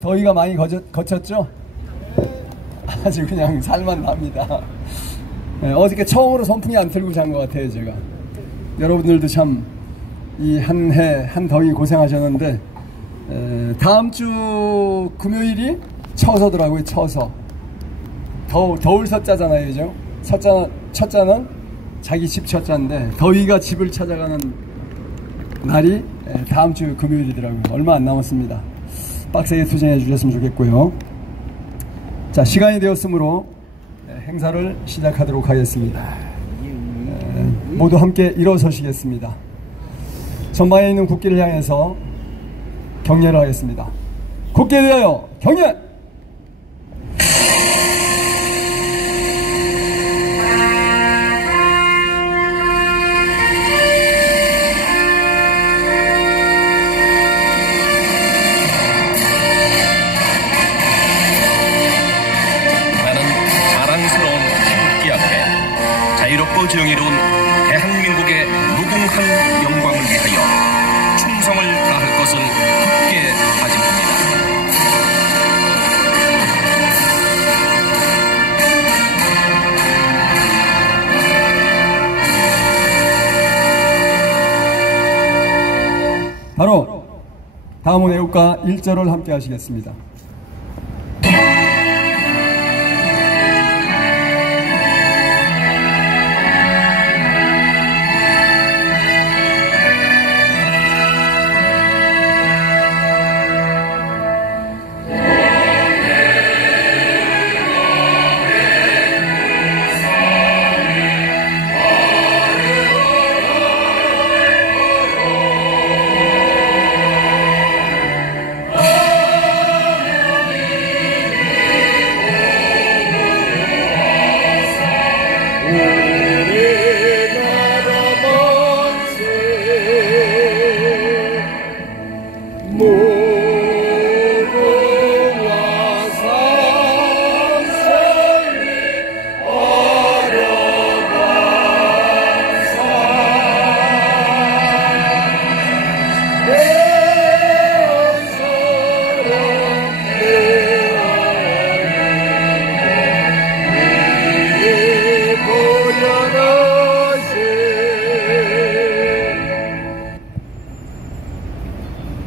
더위가 많이 거쳤죠? 아주 그냥 살만 납니다. 네, 어저께 처음으로 선풍기 안 틀고 잔 것 같아요, 제가. 여러분들도 참 이 한 해, 한 더위 고생하셨는데, 다음 주 금요일이 처서더라고요, 처서. 더울 서자잖아요, 그죠? 첫자는 자기 집 첫자인데, 더위가 집을 찾아가는 날이 다음 주 금요일이더라고요. 얼마 안 남았습니다. 빡세게 투쟁해 주셨으면 좋겠고요. 자, 시간이 되었으므로 행사를 시작하도록 하겠습니다. 모두 함께 일어서시겠습니다. 전방에 있는 국기를 향해서 경례를 하겠습니다. 국기에 대하여 경례! 자유롭고 정의로운 대한민국의 무궁한 영광을 위하여 충성을 다할 것을 굳게 다짐합니다. 바로 다음은 애국가 1절을 함께 하시겠습니다.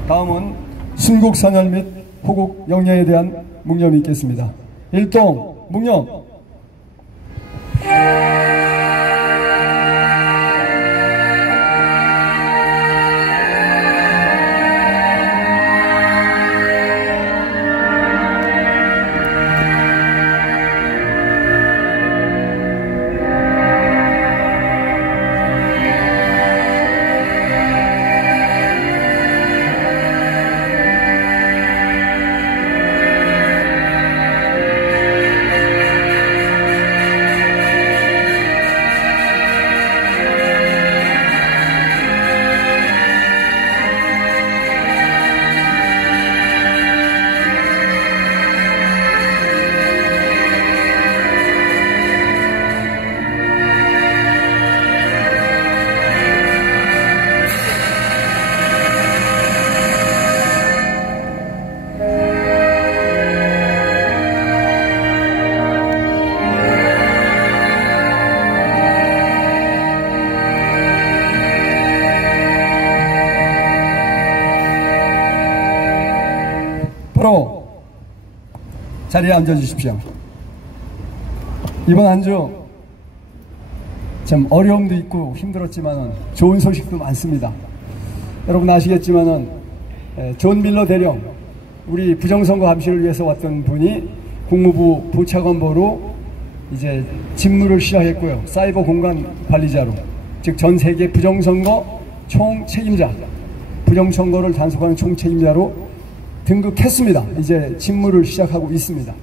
다음은 순국선열 및 호국 영예에 대한 묵념이 있겠습니다. 일동 묵념. 바로 자리에 앉아주십시오. 이번 한 주 참 어려움도 있고 힘들었지만 좋은 소식도 많습니다. 여러분 아시겠지만 존 밀러 대령, 우리 부정선거 감시를 위해서 왔던 분이 국무부 부차관보로 이제 직무를 시작했고요. 사이버 공간 관리자로, 즉 전 세계 부정선거 총책임자, 부정선거를 단속하는 총책임자로 등극했습니다. 이제 직무를 시작했습니다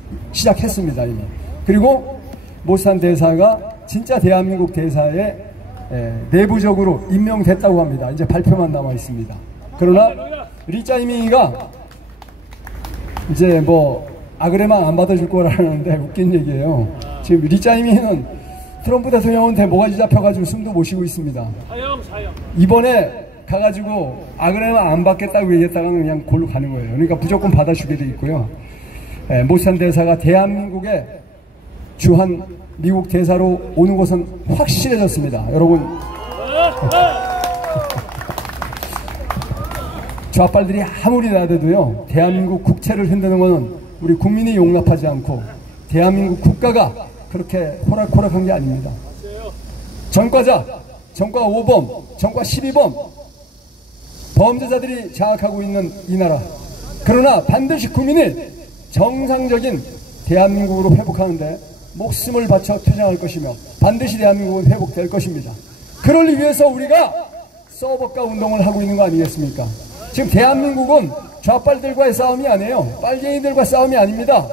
이미. 그리고 모산 대사가 진짜 대한민국 대사에 내부적으로 임명됐다고 합니다. 이제 발표만 남아 있습니다. 그러나 리짜이밍이가 이제 그래만 안 받아줄 거라는데 웃긴 얘기예요. 지금 리짜이밍은 트럼프 대통령한테 모가지 잡혀가지고 숨도 못 쉬고 있습니다. 이번에 가가지고 그러면 안 받겠다고 얘기했다가 그냥 골로 가는 거예요. 그러니까 무조건 받아주게 돼 있고요. 모산 대사가 대한민국의 주한 미국 대사로 오는 것은 확실해졌습니다. 여러분, 좌빨들이 아무리 나대도요, 대한민국 국채를 흔드는 것은 우리 국민이 용납하지 않고 대한민국 국가가 그렇게 호락호락한 게 아닙니다. 전과자, 전과 5범, 전과 12범 범죄자들이 장악하고 있는 이 나라. 그러나 반드시 국민이 정상적인 대한민국으로 회복하는데 목숨을 바쳐 투쟁할 것이며 반드시 대한민국은 회복될 것입니다. 그걸 위해서 우리가 서버가 운동을 하고 있는 거 아니겠습니까? 지금 대한민국은 좌빨들과의 싸움이 아니에요. 빨갱이들과 싸움이 아닙니다.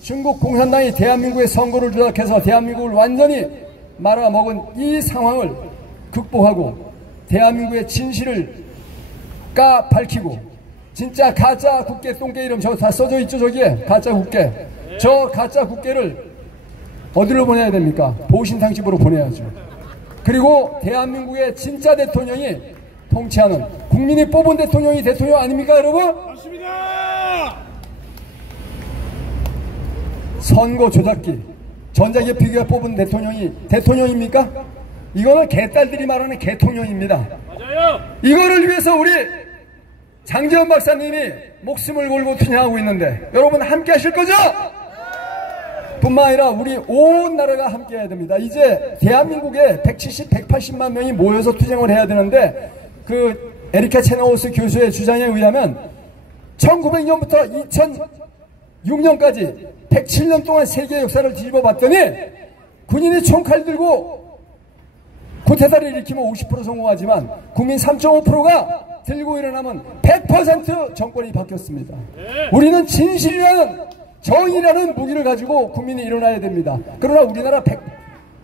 중국 공산당이 대한민국의 선거를 조작해서 대한민국을 완전히 말아먹은 이 상황을 극복하고 대한민국의 진실을 밝히고 진짜 가짜 국회 똥개 이름 저 다 써져 있죠. 저기에 가짜 국회. 저 가짜 국회를 어디로 보내야 됩니까? 보신탕집으로 보내야죠. 그리고 대한민국의 진짜 대통령이 통치하는 국민이 뽑은 대통령이 대통령 아닙니까 여러분? 맞습니다. 선거 조작기 전자개표기가 뽑은 대통령이 대통령입니까? 이거는 개딸들이 말하는 개통령입니다. 맞아요. 이거를 위해서 우리 장재원 박사님이 목숨을 걸고 투쟁하고 있는데 여러분 함께 하실 거죠? 뿐만 아니라 우리 온 나라가 함께 해야 됩니다. 이제 대한민국에 170, 180만 명이 모여서 투쟁을 해야 되는데 그 에리카 체너우스 교수의 주장에 의하면 1900년부터 2006년까지 107년 동안 세계 역사를 뒤집어 봤더니 군인이 총칼 들고 쿠데타를 일으키면 50% 성공하지만 국민 3.5%가 들고 일어나면 100% 정권이 바뀌었습니다. 우리는 진실이라는 정의라는 무기를 가지고 국민이 일어나야 됩니다. 그러나 우리나라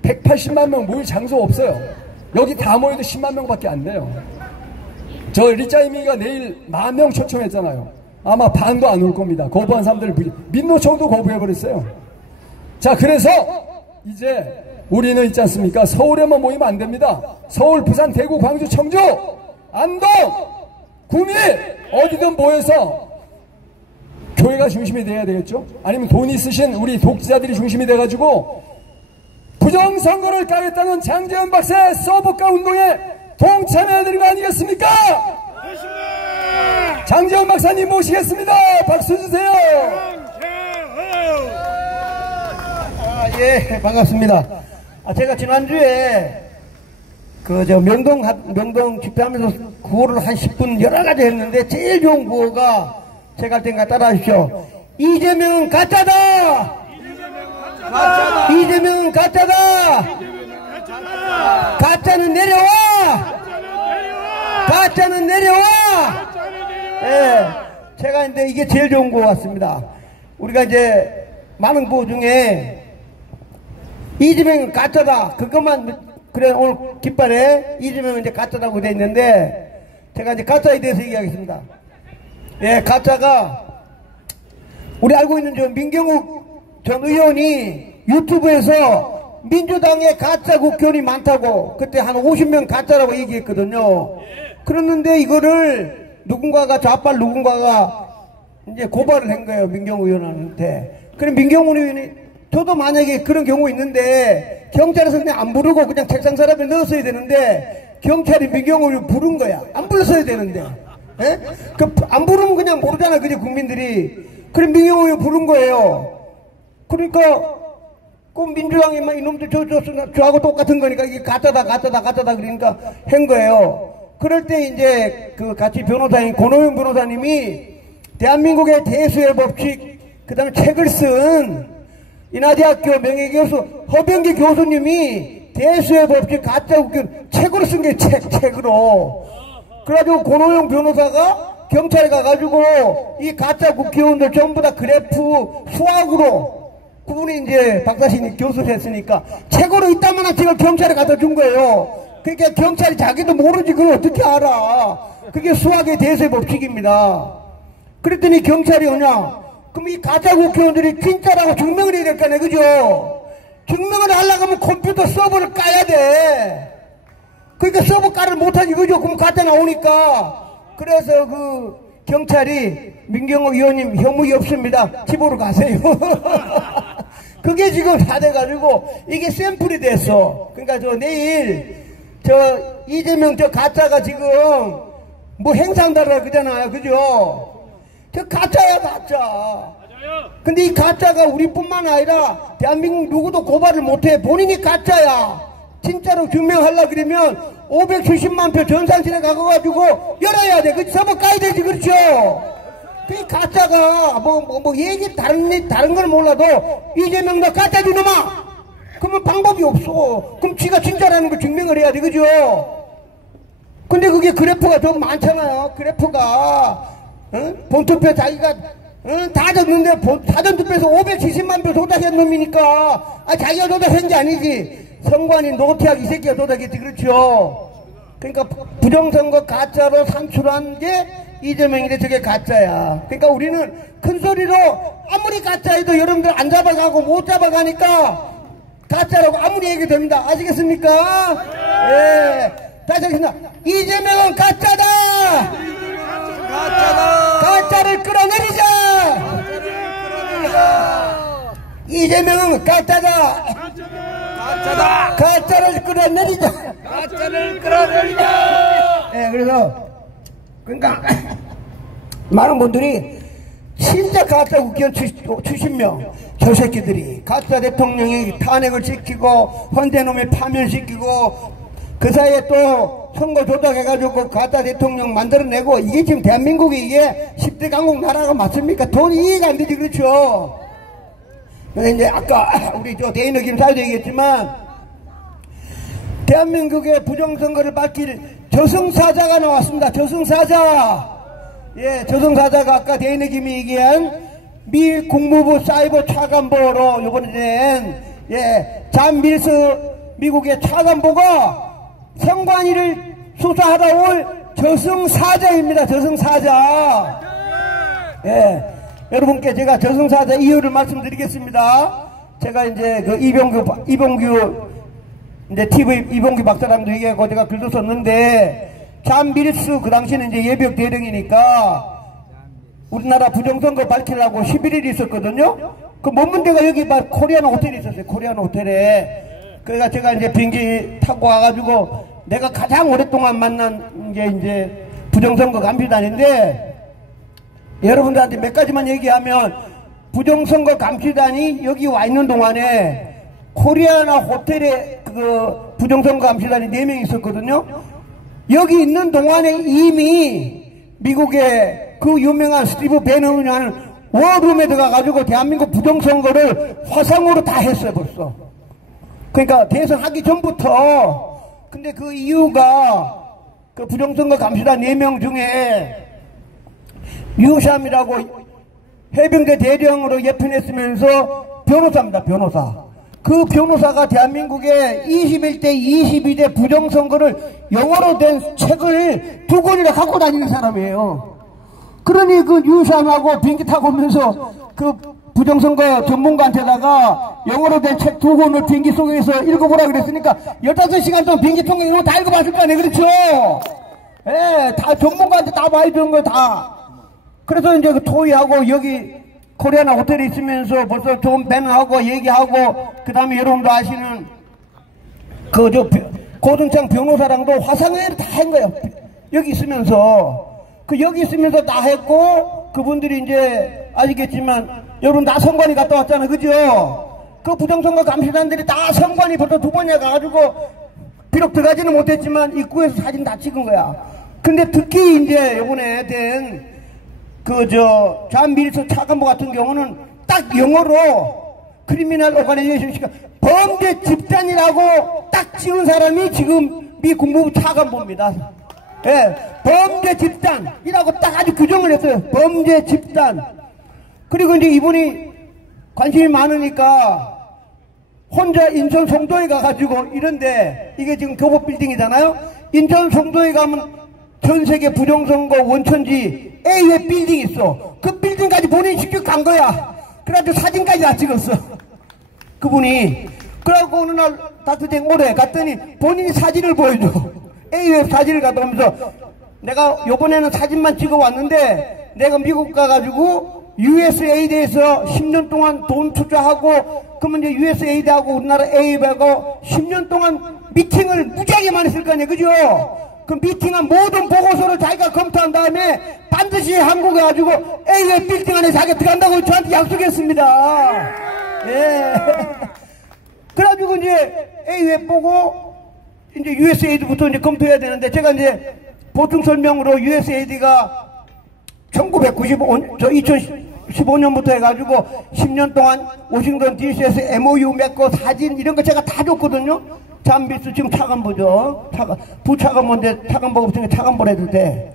180만 명 모일 장소 없어요. 여기 다 모여도 10만 명밖에 안 돼요. 저 리짜이미가 내일 10,000명 초청했잖아요. 아마 반도 안 올 겁니다. 거부한 사람들 민노총도 거부해버렸어요. 자, 그래서 이제 우리는 있지 않습니까? 서울에만 모이면 안 됩니다. 서울, 부산, 대구, 광주, 청주, 안동, 구미 어디든 모여서 교회가 중심이 돼야 되겠죠? 아니면 돈 있으신 우리 독재자들이 중심이 돼가지고 부정선거를 까겠다는 장재원 박사의 서버가 운동에 동참해야 되는 거 아니겠습니까? 맞습니다. 장재원 박사님 모시겠습니다. 박수 주세요. 예, 반갑습니다. 제가 지난주에 명동 집회하면서 구호를 한 10분 여러 가지 했는데 제일 좋은 구호가 제가 할 테니까 따라 하십시오. 이재명은 가짜다! 이재명은 가짜다! 가짜는 내려와! 가짜는 내려와! 예, 제가 이제 이게 제일 좋은 것 같습니다. 우리가 이제 많은 구호 중에 이재명은 가짜다. 그것만, 그래, 오늘 깃발에 이재명은 이제 가짜다고 되어 있는데, 제가 이제 가짜에 대해서 얘기하겠습니다. 예, 가짜가, 우리 알고 있는 저 민경욱 전 의원이 유튜브에서 민주당에 가짜 국회의원이 많다고, 그때 한 50명 가짜라고 얘기했거든요. 그랬는데 이거를 누군가가, 좌빨 누군가가 이제 고발을 한 거예요, 민경욱 의원한테. 그래, 민경욱 의원이, 저도 만약에 그런 경우 있는데 경찰에서 그냥 안 부르고 그냥 책상 서랍에 넣었어야 되는데 경찰이 민경호를 부른 거야. 안 불렀어야 되는데. 예? 안 부르면 그냥 모르잖아, 그죠, 국민들이. 그래, 민경호를 부른 거예요. 그러니까 그 민주당이 막 이놈들 저하고 똑같은 거니까 이게 가짜다 그러니까 한 거예요. 그럴 때 이제 그 같이 변호사인 권호영 변호사님이 대한민국의 대수의 법칙, 그 다음에 책을 쓴 인하대학교 명예교수 허병기 교수님이 대수의 법칙 가짜 국회의원 책으로 쓴 게 책으로. 그래가지고 권호영 변호사가 경찰에 가가지고 이 가짜 국회의원들 전부 다 그래프 수학으로 그분이 이제 박사신 교수를 했으니까 책으로 이따만한 책을 경찰에 갖다 준 거예요. 그러니까 경찰이 자기도 모르지 그걸 어떻게 알아. 그게 수학의 대수의 법칙입니다. 그랬더니 경찰이 오냐, 그럼 이 가짜 국회의원들이 진짜라고 증명을 해야 될 거 아니에요, 그죠? 증명을 하려고 하면 컴퓨터 서버를 까야 돼. 그러니까 서버 깔을 못하지, 그죠? 그럼 가짜 나오니까. 그래서 그 경찰이 민경호 의원님 혐의 없습니다. 집으로 가세요. 그게 지금 다 돼가지고 이게 샘플이 됐어. 그러니까 저 내일 저 이재명 저 가짜가 지금 뭐 행사한다라 그러잖아요, 그죠? 저 가짜야, 가짜. 근데 이 가짜가 우리뿐만 아니라 대한민국 누구도 고발을 못해. 본인이 가짜야. 진짜로 증명하려고 그러면 570만 표 전산실에 가가지고 열어야 돼. 그 서버 까야 되지, 그렇죠? 그 가짜가 뭐 얘기 다른 걸 몰라도 이재명 너 가짜지 놈아. 그러면 방법이 없어. 그럼 지가 진짜라는 걸 증명을 해야 돼, 그죠? 근데 그게 그래프가 좀 많잖아요. 그래프가 본투표 자기가 다 졌는데 사전투표에서 570만 표 조작한 놈이니까 자기가 조작한 게 아니지. 선관위 노태학 이 새끼가 조작했지, 그렇죠? 그러니까 부정선거 가짜로 산출한 게 이재명인데 저게 가짜야. 그러니까 우리는 큰 소리로 아무리 가짜해도 여러분들 안 잡아가고 못 잡아가니까 가짜라고 아무리 얘기 됩니다. 아시겠습니까? 예. 다시 하겠습니다. 이재명은 가짜다! 가짜다! 가짜를 끌어내리자! 이재명은 가짜다! 가짜다! 가짜를 끌어내리자! 가짜를 끌어내리자! 예, 그래서, 그러니까, 많은 분들이 진짜 가짜 국회의원 70명, 저 새끼들이 가짜 대통령이 탄핵을 시키고, 헌재놈이 파면시키고, 그 사이에 또 선거 조작해가지고 가짜 대통령 만들어내고, 이게 지금 대한민국이 이게 10대 강국 나라가 맞습니까? 돈이 이해가 안 되지, 그렇죠? 근데 이제 아까 우리 저 대인의 김사도 얘기했지만, 대한민국의 부정선거를 밝힐 저승사자가 나왔습니다. 저승사자. 예, 저승사자가 아까 대인의 김이 얘기한 미 국무부 사이버 차관보로 요번에 된, 예, 잔 밀스 미국의 차관보가 선관위를 수사하러 올 저승사자입니다. 저승사자. 예, 여러분께 제가 저승사자 이유를 말씀드리겠습니다. 제가 이제 그 이봉규 이제 TV 이봉규 박사랑도 얘기하고 제가 글도 썼는데, 잔 밀스 그 당시는 이제 예비역 대령이니까 우리나라 부정선거 밝히려고 11일이 있었거든요. 그 문문대가 여기 코리아나 호텔에 있었어요. 코리아나 호텔에. 그러니까 제가 이제 비행기 타고 와가지고 내가 가장 오랫동안 만난 게 이제 부정선거 감시단인데, 여러분들한테 몇 가지만 얘기하면, 부정선거 감시단이 여기 와 있는 동안에 코리아나 호텔에 그 부정선거 감시단이 4명 있었거든요. 여기 있는 동안에 이미 미국의 그 유명한 스티브 배너라는 워룸에 들어가가지고 대한민국 부정선거를 화상으로 다 했어요, 벌써. 그러니까 대선 하기 전부터. 근데 그 이유가 그 부정선거 감시단 4명 중에 유샴이라고 해병대 대령으로 예편했으면서 변호사입니다, 변호사. 그 변호사가 대한민국의 21대, 22대 부정선거를 영어로 된 책을 2권이나 갖고 다니는 사람이에요. 그러니 그 유샴하고 비행기 타고 오면서 그 부정선거 전문가한테다가 영어로 된 책 2권을 비행기 속에서 읽어보라 그랬으니까 15시간 동안 비행기 통해 이거 다 읽어봤을 거 아니에요, 그렇죠? 예, 다 전문가한테 다 많이 주는 거 다. 그래서 이제 그 토의하고 여기 코리아나 호텔에 있으면서 벌써 좀 배너하고 얘기하고, 그 다음에 여러분도 아시는 그 저 고등창 변호사랑도 화상회의를 다 한 거예요. 여기 있으면서. 그 여기 있으면서 다 했고, 그분들이 이제 아시겠지만 여러분 다 선관위 갔다 왔잖아요, 그죠? 그 부정선거 감시단들이 다 선관위 벌써 2번이나 가가지고, 비록 들어가지는 못했지만 입구에서 사진 다 찍은 거야. 근데 특히 이제 요번에 된 잔 밀스 차관보 같은 경우는 딱 영어로 크리미널 오가니제이션, 범죄 집단이라고 딱 찍은 사람이 지금 미 국무부 차관보입니다. 예, 범죄 집단이라고 딱 아주 규정을 했어요. 범죄 집단. 그리고 이제 이분이 관심이 많으니까 혼자 인천 송도에 가가지고 이런데, 이게 지금 교보 빌딩이잖아요. 인천 송도에 가면 전 세계 부정선거 원천지 A의 빌딩이 있어. 그 빌딩까지 본인이 직접 간 거야. 그래가지고 사진까지 다 찍었어, 그분이. 그래갖고 어느 날 따뜻한 오래 갔더니 본인이 사진을 보여줘. AUF 사진을 갖다 오면서 내가 요번에는 사진만 찍어 왔는데 내가 미국 가가지고 USAID에서 10년 동안 돈 투자하고 그러면 이제 USAID하고 우리나라 AUF하고 10년 동안 미팅을 무지하게 많이 했을 거 아니에요. 그죠? 그 미팅한 모든 보고서를 자기가 검토한 다음에 반드시 한국에 가지고 AUF 빌딩 안에 자기가 들어간다고 저한테 약속했습니다. 예. 그래가지고 이제 AUF 보고 이제 USAID부터 이제 검토해야 되는데 제가 이제 보충 설명으로 USAID가 2015년부터 해가지고 10년 동안 워싱턴 DC에서 MOU 맺고 사진 이런 거 제가 다 줬거든요. 잠비스 지금 차관보죠. 부차관보인데 차관보 없으니까 차관보라 해도 돼.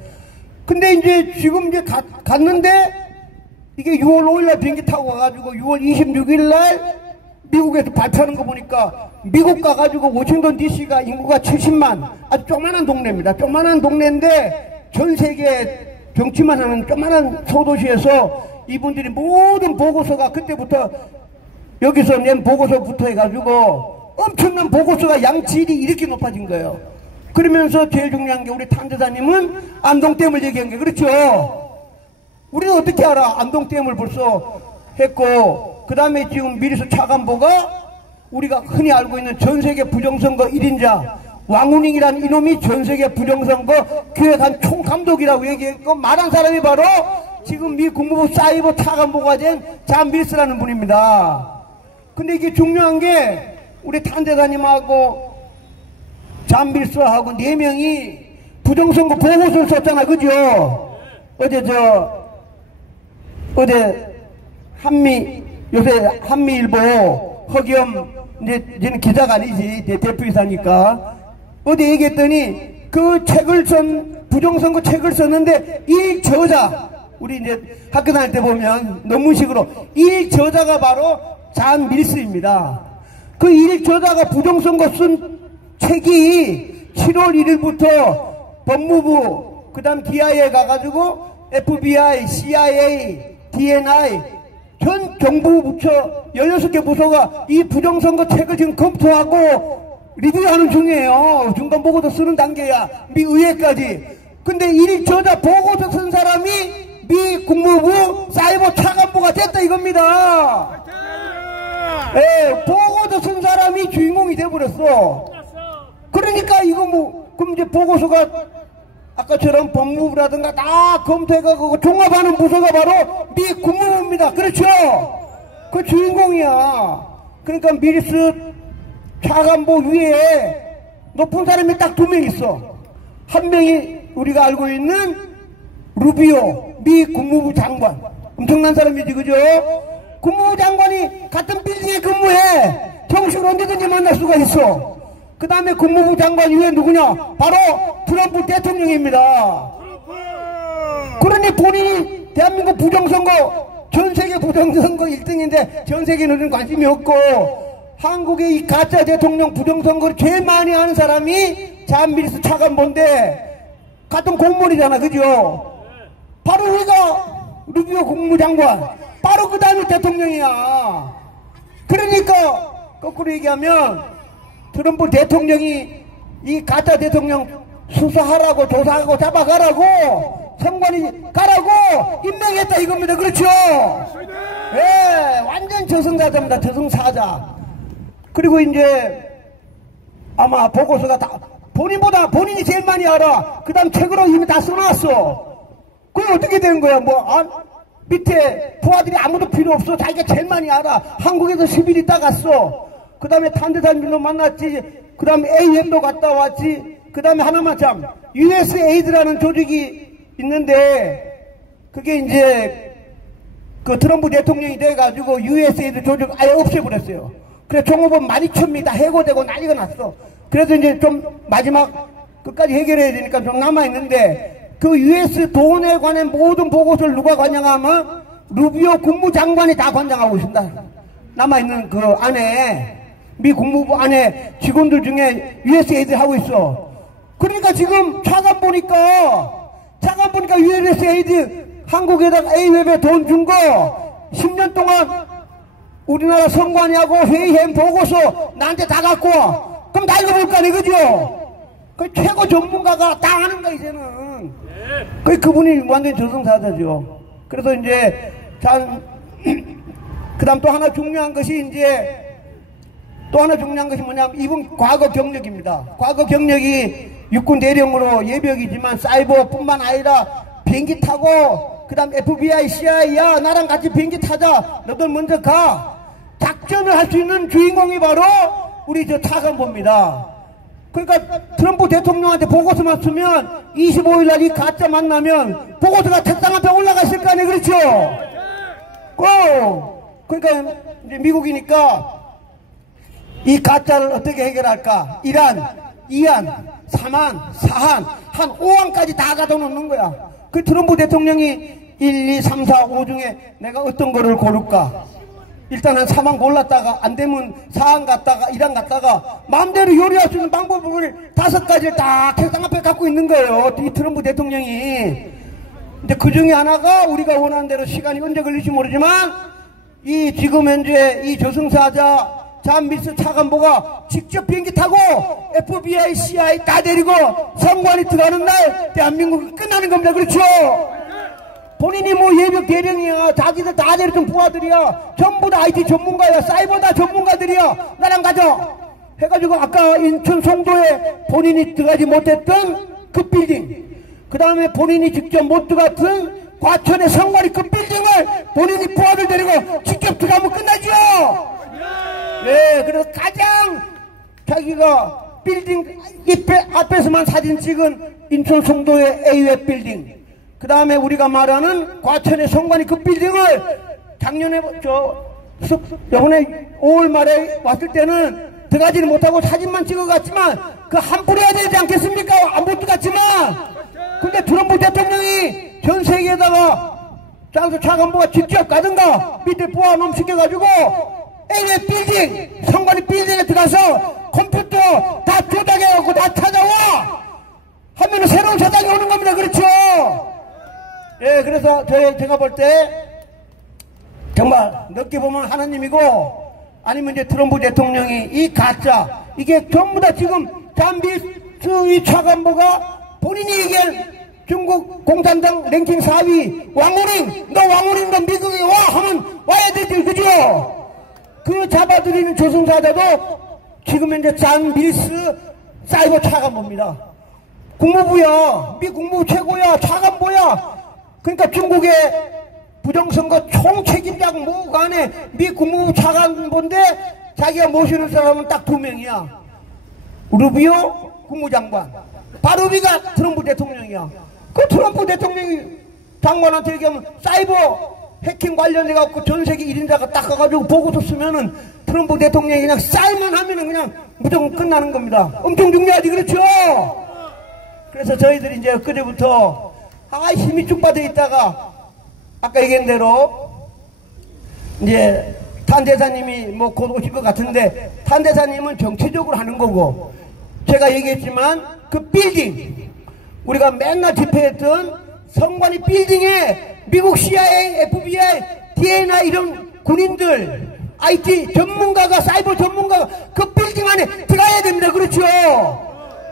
근데 이제 지금 이제 갔는데 이게 6월 5일날 비행기 타고 가가지고 6월 26일날 미국에서 발표하는 거 보니까 미국 가가지고 워싱턴 DC가 인구가 70만 아주 조그만한 동네입니다. 조그만한 동네인데 전 세계 정치만 하는 조그만한 소도시에서 이분들이 모든 보고서가 그때부터 여기서 낸 보고서부터 해가지고 엄청난 보고서가 양질이 이렇게 높아진 거예요. 그러면서 제일 중요한 게 우리 탄대사님은 안동댐을 얘기한 게 그렇죠. 우리는 어떻게 알아? 안동댐을 벌써 했고 그 다음에 지금 미리수 차관보가 우리가 흔히 알고 있는 전세계 부정선거 1인자 왕훈잉이라는 이놈이 전세계 부정선거 기획한 총감독이라고 얘기했고 말한 사람이 바로 지금 미 국무부 사이버 차관보가 된 잔 밀스라는 분입니다. 근데 이게 중요한 게 우리 탄대사님하고 잔 밀스하고 4명이 부정선거 보고서를 썼잖아. 그죠? 어제 요새 한미일보 허기엄 이제는 기자가 아니지 대표이사니까 어디 얘기했더니 그 책을 부정선거 책을 썼는데 이 저자 우리 이제 학교 다닐 때 보면 논문식으로 이 저자가 바로 잔 밀스입니다. 그 일 저자가 부정선거 쓴 책이 7월 1일부터 법무부 그 다음 DIA에 가가지고 FBI, CIA, DNI 전 정부 부처 16개 부서가 이 부정선거 책을 지금 검토하고 리뷰하는 중이에요. 중간 보고서 쓰는 단계야. 미 의회까지. 근데 이 저자 보고서 쓴 사람이 미 국무부 사이버 차관보가 됐다 이겁니다. 예, 보고서 쓴 사람이 주인공이 돼버렸어. 그러니까 이거 그럼 이제 보고서가 아까처럼 법무부라든가 다 검토해가지고 종합하는 부서가 바로 미 국무부입니다. 그렇죠? 그 주인공이야. 그러니까 미리스 차관보 위에 높은 사람이 딱 2명 있어. 한 명이 우리가 알고 있는 루비오 미 국무부 장관. 엄청난 사람이지, 그죠? 국무부 장관이 같은 빌딩에 근무해. 정식을 언제든지 만날 수가 있어. 그 다음에 국무부 장관 위에 누구냐? 바로 트럼프 대통령입니다. 그러니 본인이 대한민국 부정선거, 전세계 부정선거 1등인데 전세계는 관심이 없고 한국의 이 가짜 대통령 부정선거를 제일 많이 하는 사람이 잔 밀스 차관보인데 같은 공무원이잖아. 그죠? 바로 우리가 루비오 국무장관, 바로 그 다음에 대통령이야. 그러니까 거꾸로 얘기하면 트럼프 대통령이 이 가짜 대통령 수사하라고 조사하고 잡아가라고 선관위 가라고 임명했다 이겁니다. 그렇죠? 예, 완전 저승사자입니다. 저승사자. 그리고 이제 아마 보고서가 다 본인보다 본인이 제일 많이 알아. 그 다음 책으로 이미 다 써놨어. 그게 어떻게 되는 거야? 밑에 부하들이 아무도 필요 없어. 자기가 제일 많이 알아. 한국에서 10일 있다 갔어. 그 다음에 탄대사님도 만났지. 그 다음에 AM도 갔다 왔지. 그 다음에 하나만 참 USAID라는 조직이 있는데 그게 이제 그 트럼프 대통령이 돼가지고 USAID 조직 아예 없애버렸어요. 그래 종업원 12,000명이 다 해고되고 난리가 났어. 그래서 이제 좀 마지막 끝까지 해결해야 되니까 좀 남아있는데 그 US 돈에 관한 모든 보고서를 누가 관장하면 루비오 국무장관이 다 관장하고 있습니다. 남아있는 그 안에 미 국무부 안에 직원들 중에 USAID 하고 있어. 그러니까 지금 차관 보니까 USAID 한국에다가 AWeb에 돈 준 거 10년 동안 우리나라 선관위하고 회의한 보고서 나한테 다 갖고 와. 그럼 다 읽어볼 거 아니에요. 그죠? 그 최고 전문가가 다 하는 거야, 이제는. 그분이 완전 저승사자죠. 그래서 이제, 그 다음 또 하나 중요한 것이 뭐냐면, 이분 과거 경력입니다. 과거 경력이 육군 대령으로 예비역이지만 사이버뿐만 아니라 비행기 타고, 그 다음 FBI, CIA, 나랑 같이 비행기 타자. 너들 먼저 가. 작전을 할 수 있는 주인공이 바로 우리 저 차관보입니다. 그러니까 트럼프 대통령한테 보고서만 쓰면 25일날 이 가짜 만나면 보고서가 책상 앞에 올라가 있을 거 아니에요. 그렇죠? 그러니까 이제 미국이니까 이 가짜를 어떻게 해결할까? 1안, 2안, 3안, 4안, 한 5안까지 다 가둬놓는 거야. 그 트럼프 대통령이 1, 2, 3, 4, 5 중에 내가 어떤 거를 고를까? 일단 한 3안 골랐다가 안 되면 4안 갔다가 1안 갔다가 마음대로 요리할 수 있는 방법을 5가지를 다 책상 앞에 갖고 있는 거예요. 이 트럼프 대통령이. 근데 그 중에 하나가 우리가 원하는 대로 시간이 언제 걸릴지 모르지만 이 지금 현재 이 저승사자 잔미스 차관보가 직접 비행기 타고 FBI, CIA 다 데리고 선관위 들어가는 날 대한민국이 끝나는 겁니다. 그렇죠? 본인이 뭐 예비역 대령이야, 자기들 다 데리던 부하들이야, 전부 다 IT 전문가야, 사이버 다 전문가들이야, 나랑 가자 해가지고 아까 인천 송도에 본인이 들어가지 못했던 그 빌딩, 그 다음에 본인이 직접 못 들어갔던 과천의 성관이 그 빌딩을 본인이 부하들 데리고 직접 들어가면 끝나죠. 네, 그래서 가장 자기가 빌딩 앞에서만 사진 찍은 인천 송도의 A웹 빌딩, 그 다음에 우리가 말하는 과천의 성관이 그 빌딩을 작년에 요번에 5월 말에 왔을 때는 들어가지는 못하고 사진만 찍어갔지만 그 환불해야 되지 않겠습니까? 안 못 들어갔지만. 근데 트럼프 대통령이 전 세계에다가 장수 차관보가 직접 가든가 밑에 부하놈 시켜가지고 LA 빌딩, 성관이 빌딩에 들어가서 컴퓨터 다 조작해갖고 다 찾아와 하면은 새로운 세상이 오는 겁니다. 그렇죠? 예, 그래서 제가 볼 때 정말 넓게 보면 하나님이고 아니면 이제 트럼프 대통령이 이 가짜 이게 전부 다 지금 잔비스 이 차관보가 본인이 얘기한 중국 공산당 랭킹 4위 왕우링, 너 왕우링 너 미국에 와 하면 와야 되지. 그죠? 그 잡아들이는 조승사자도 지금 현재 잔비스 사이버 차관보입니다. 국무부야, 미 국무부 최고야, 차관보야. 그러니까 중국의 부정선거 총책임자고 뭐가 안에 미 국무부 차관보인데 자기가 모시는 사람은 딱 2명이야. 루비오 국무장관, 바로비가 트럼프 대통령이야. 그 트럼프 대통령이 장관한테 얘기하면 사이버 해킹 관련해갖고 전 세계 1인자가 딱 가가지고 보고서 쓰면은 트럼프 대통령이 그냥 쌀만 하면은 그냥 무조건 끝나는 겁니다. 엄청 중요하지. 그렇죠? 그래서 저희들이 이제 그제부터 힘이 쭉 빠져 있다가 아까 얘기한 대로 이제 탄 대사님이 뭐 곧 오실 것 같은데 탄 대사님은 정치적으로 하는 거고 제가 얘기했지만 그 빌딩 우리가 맨날 집회했던 성관이 빌딩에 미국 CIA, FBI, DNA 이런 군인들 IT 전문가가 사이버 전문가가 그 빌딩 안에 들어가야 됩니다. 그렇죠?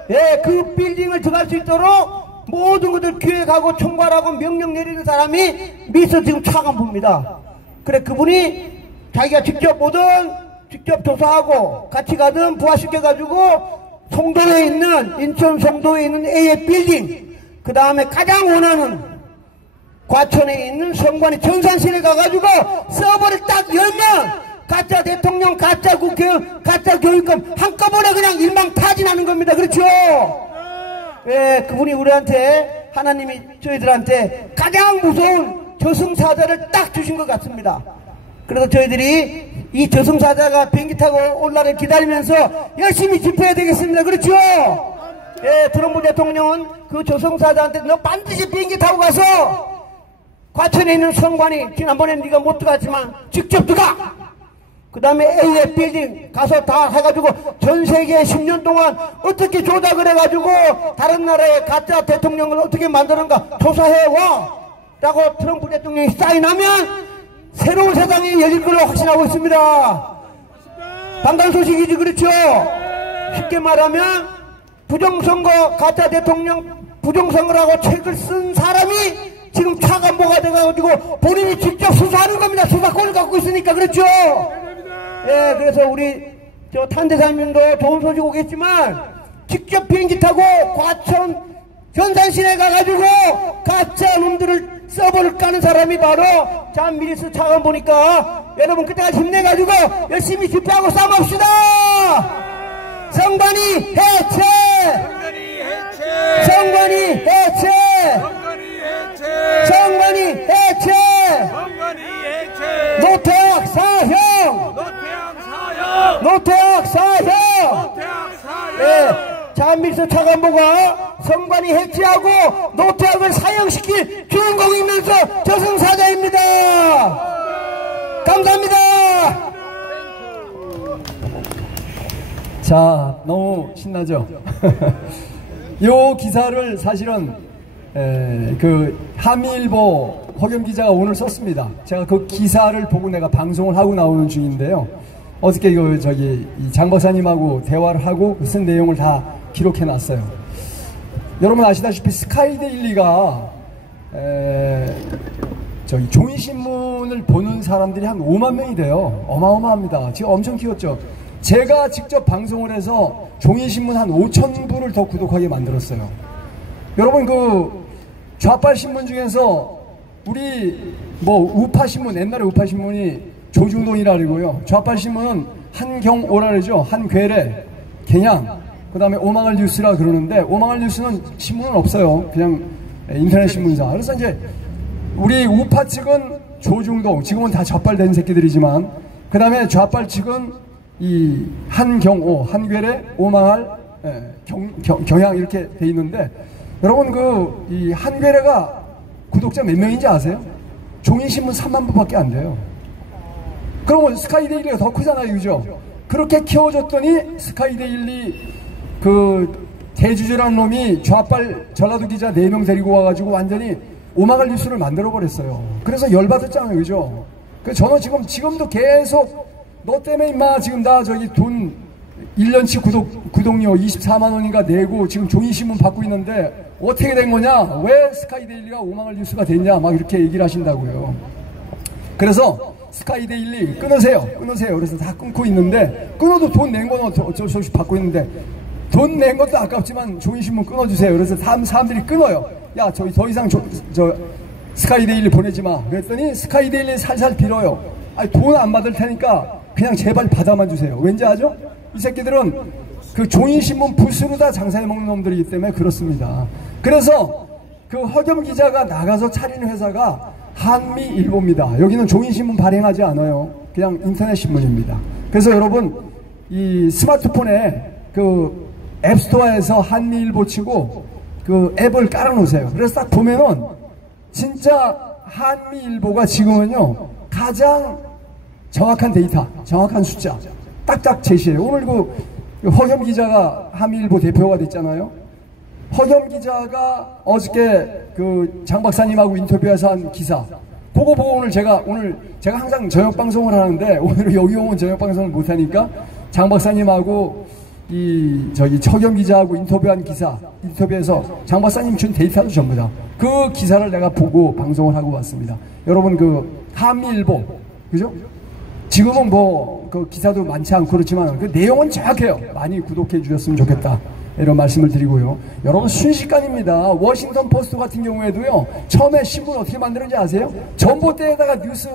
예, 그 빌딩을 들어갈 수 있도록 모든 것들 기획하고 총괄하고 명령 내리는 사람이 미서 지금 차관보입니다. 그래 그분이 자기가 직접 오든 직접 조사하고 같이 가든 부하시켜가지고 송도에 있는 인천 송도에 있는 A의 빌딩 그 다음에 가장 원하는 과천에 있는 성관이 정산실에 가가지고 서버를 딱 열면 가짜 대통령, 가짜 국회의원, 가짜 교육감 한꺼번에 그냥 일망타진하는 겁니다. 그렇죠? 예, 그분이 우리한테 하나님이 저희들한테 가장 무서운 저승사자를 딱 주신 것 같습니다. 그래서 저희들이 이 저승사자가 비행기 타고 올 날을 기다리면서 열심히 집회해야 되겠습니다. 그렇죠? 예, 트럼프 대통령은 그 저승사자한테 너 반드시 비행기 타고 가서 과천에 있는 성관이 지난번에 네가 못 들어갔지만 직접 들어가. 그 다음에 A의 빌딩 가서 다 해가지고 전 세계 10년 동안 어떻게 조작을 해가지고 다른 나라의 가짜 대통령을 어떻게 만드는가 조사해와 라고 트럼프 대통령이 사인하면 새로운 세상이 열릴 걸로 확신하고 있습니다. 반가운 소식이지. 그렇죠? 쉽게 말하면 부정선거 가짜 대통령 부정선거라고 책을 쓴 사람이 지금 차관보가 돼가지고 본인이 직접 수사하는 겁니다. 수사권을 갖고 있으니까. 그렇죠? 예, 그래서 우리 저 탄대사님도 좋은 소식 오겠지만 직접 비행기 타고 과천 현산시내 가가지고 가짜 놈들을 서버를 까는 사람이 바로 잔미리스 차관 보니까 여러분 그때까지 힘내가지고 열심히 집회하고 싸움합시다. 성관이 해체! 성관이 해체! 성관이 해체! 노태악 사형! 노태악 사형! 예. 잔미리스 차관보가 성관이 해체하고 노태악을 사형시킬 주인공이면서 저승사자입니다. 감사합니다. 자, 너무 신나죠? 요 기사를 사실은 그 한미일보 허겸 기자가 오늘 썼습니다. 제가 그 기사를 보고 내가 방송을 하고 나오는 중인데요. 어저께 이 장 박사님하고 대화를 하고 쓴 내용을 다 기록해 놨어요. 여러분 아시다시피 스카이데일리가 저기 종이신문을 보는 사람들이 한 5만 명이 돼요. 어마어마합니다. 지금 엄청 키웠죠. 제가 직접 방송을 해서 종이신문 한 5천 부를 더 구독하게 만들었어요. 여러분 그 좌빨신문 중에서 우리 뭐 우파신문, 옛날에 우파신문이 조중동이라 그러고요. 좌빨신문은 한경오라 그러죠. 한괴래, 개냥, 그 다음에 오망할 뉴스라 그러는데 오망할 뉴스는 신문은 없어요. 그냥 인터넷 신문사. 그래서 이제 우리 우파 측은 조중동, 지금은 다 좌빨된 새끼들이지만 그 다음에 좌빨 측은 이 한경오, 한괴래, 오망할, 경향 이렇게 돼 있는데 여러분 그 이 한괴래가 구독자 몇 명인지 아세요? 종이신문 3만 부밖에 안 돼요. 그러면 스카이데일리가 더 크잖아요, 그죠? 그렇게 키워줬더니 스카이데일리 그 대주주라는 놈이 좌빨 전라도 기자 4명 데리고 와가지고 완전히 오마갈 뉴스를 만들어버렸어요. 그래서 열받았잖아요, 그죠? 그래서 저는 지금도 계속 너 때문에 임마 지금 나 저기 돈 1년치 구독료 24만원인가 내고 지금 종이신문 받고 있는데 어떻게 된 거냐? 왜 스카이데일리가 오마갈 뉴스가 됐냐? 막 이렇게 얘기를 하신다고요. 그래서 스카이데일리 끊으세요. 그래서 다 끊고 있는데 끊어도 돈 낸 건 어쩔 수 없이 받고 있는데 돈 낸 것도 아깝지만 종이신문 끊어주세요. 그래서 사람들이 끊어요. 야 저희 더 이상 스카이데일리 보내지 마. 그랬더니 스카이데일리 살살 빌어요. 아니 돈 안 받을 테니까 그냥 제발 받아만 주세요. 왠지 아죠? 이 새끼들은 그 종이신문 부수로 다 장사해 먹는 놈들이기 때문에 그렇습니다. 그래서 그 허겸 기자가 나가서 차린 회사가 한미일보입니다. 여기는 종이신문 발행하지 않아요. 그냥 인터넷 신문입니다. 그래서 여러분 이 스마트폰에 그 앱스토어에서 한미일보 치고 그 앱을 깔아놓으세요. 그래서 딱 보면은 진짜 한미일보가 지금은요 가장 정확한 데이터, 정확한 숫자 딱딱 제시해요. 오늘 그 허겸 기자가 한미일보 대표가 됐잖아요. 허겸 기자가 어저께 그 장 박사님하고 인터뷰해서 한 기사 그거 보고 오늘 제가 항상 저녁 방송을 하는데 오늘 여기 오면 저녁 방송을 못하니까 장 박사님하고 허겸 기자하고 인터뷰한 기사 인터뷰에서 장 박사님 준 데이터도 전부 다 그 기사를 내가 보고 방송을 하고 왔습니다. 여러분 그 한미일보 그죠? 지금은 뭐 그 기사도 많지 않고 그렇지만 그 내용은 정확해요. 많이 구독해 주셨으면 좋겠다. 이런 말씀을 드리고요. 여러분 순식간입니다. 워싱턴 포스트 같은 경우에도요. 처음에 신문 어떻게 만드는지 아세요? 전봇대에다가 뉴스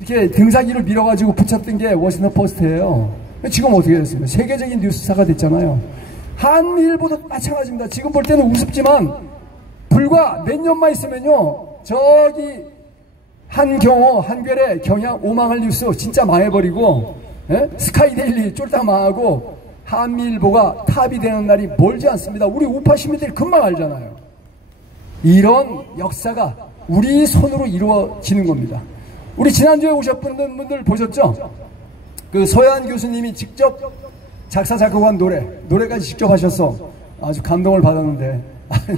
이렇게 등사기를 밀어가지고 붙였던 게 워싱턴 포스트예요. 지금 어떻게 됐습니까? 세계적인 뉴스사가 됐잖아요. 한미일보도 마찬가지입니다. 지금 볼 때는 우습지만 불과 몇 년만 있으면요. 저기 한경호, 한괴래, 경향, 오망할 뉴스 진짜 망해버리고 스카이데일리 쫄딱 망하고 한미일보가 탑이 되는 날이 멀지 않습니다. 우리 우파 시민들이 금방 알잖아요. 이런 역사가 우리 손으로 이루어지는 겁니다. 우리 지난주에 오셨던 분들 보셨죠? 그 서해안 교수님이 직접 작사 작곡한 노래까지 직접 하셔서 아주 감동을 받았는데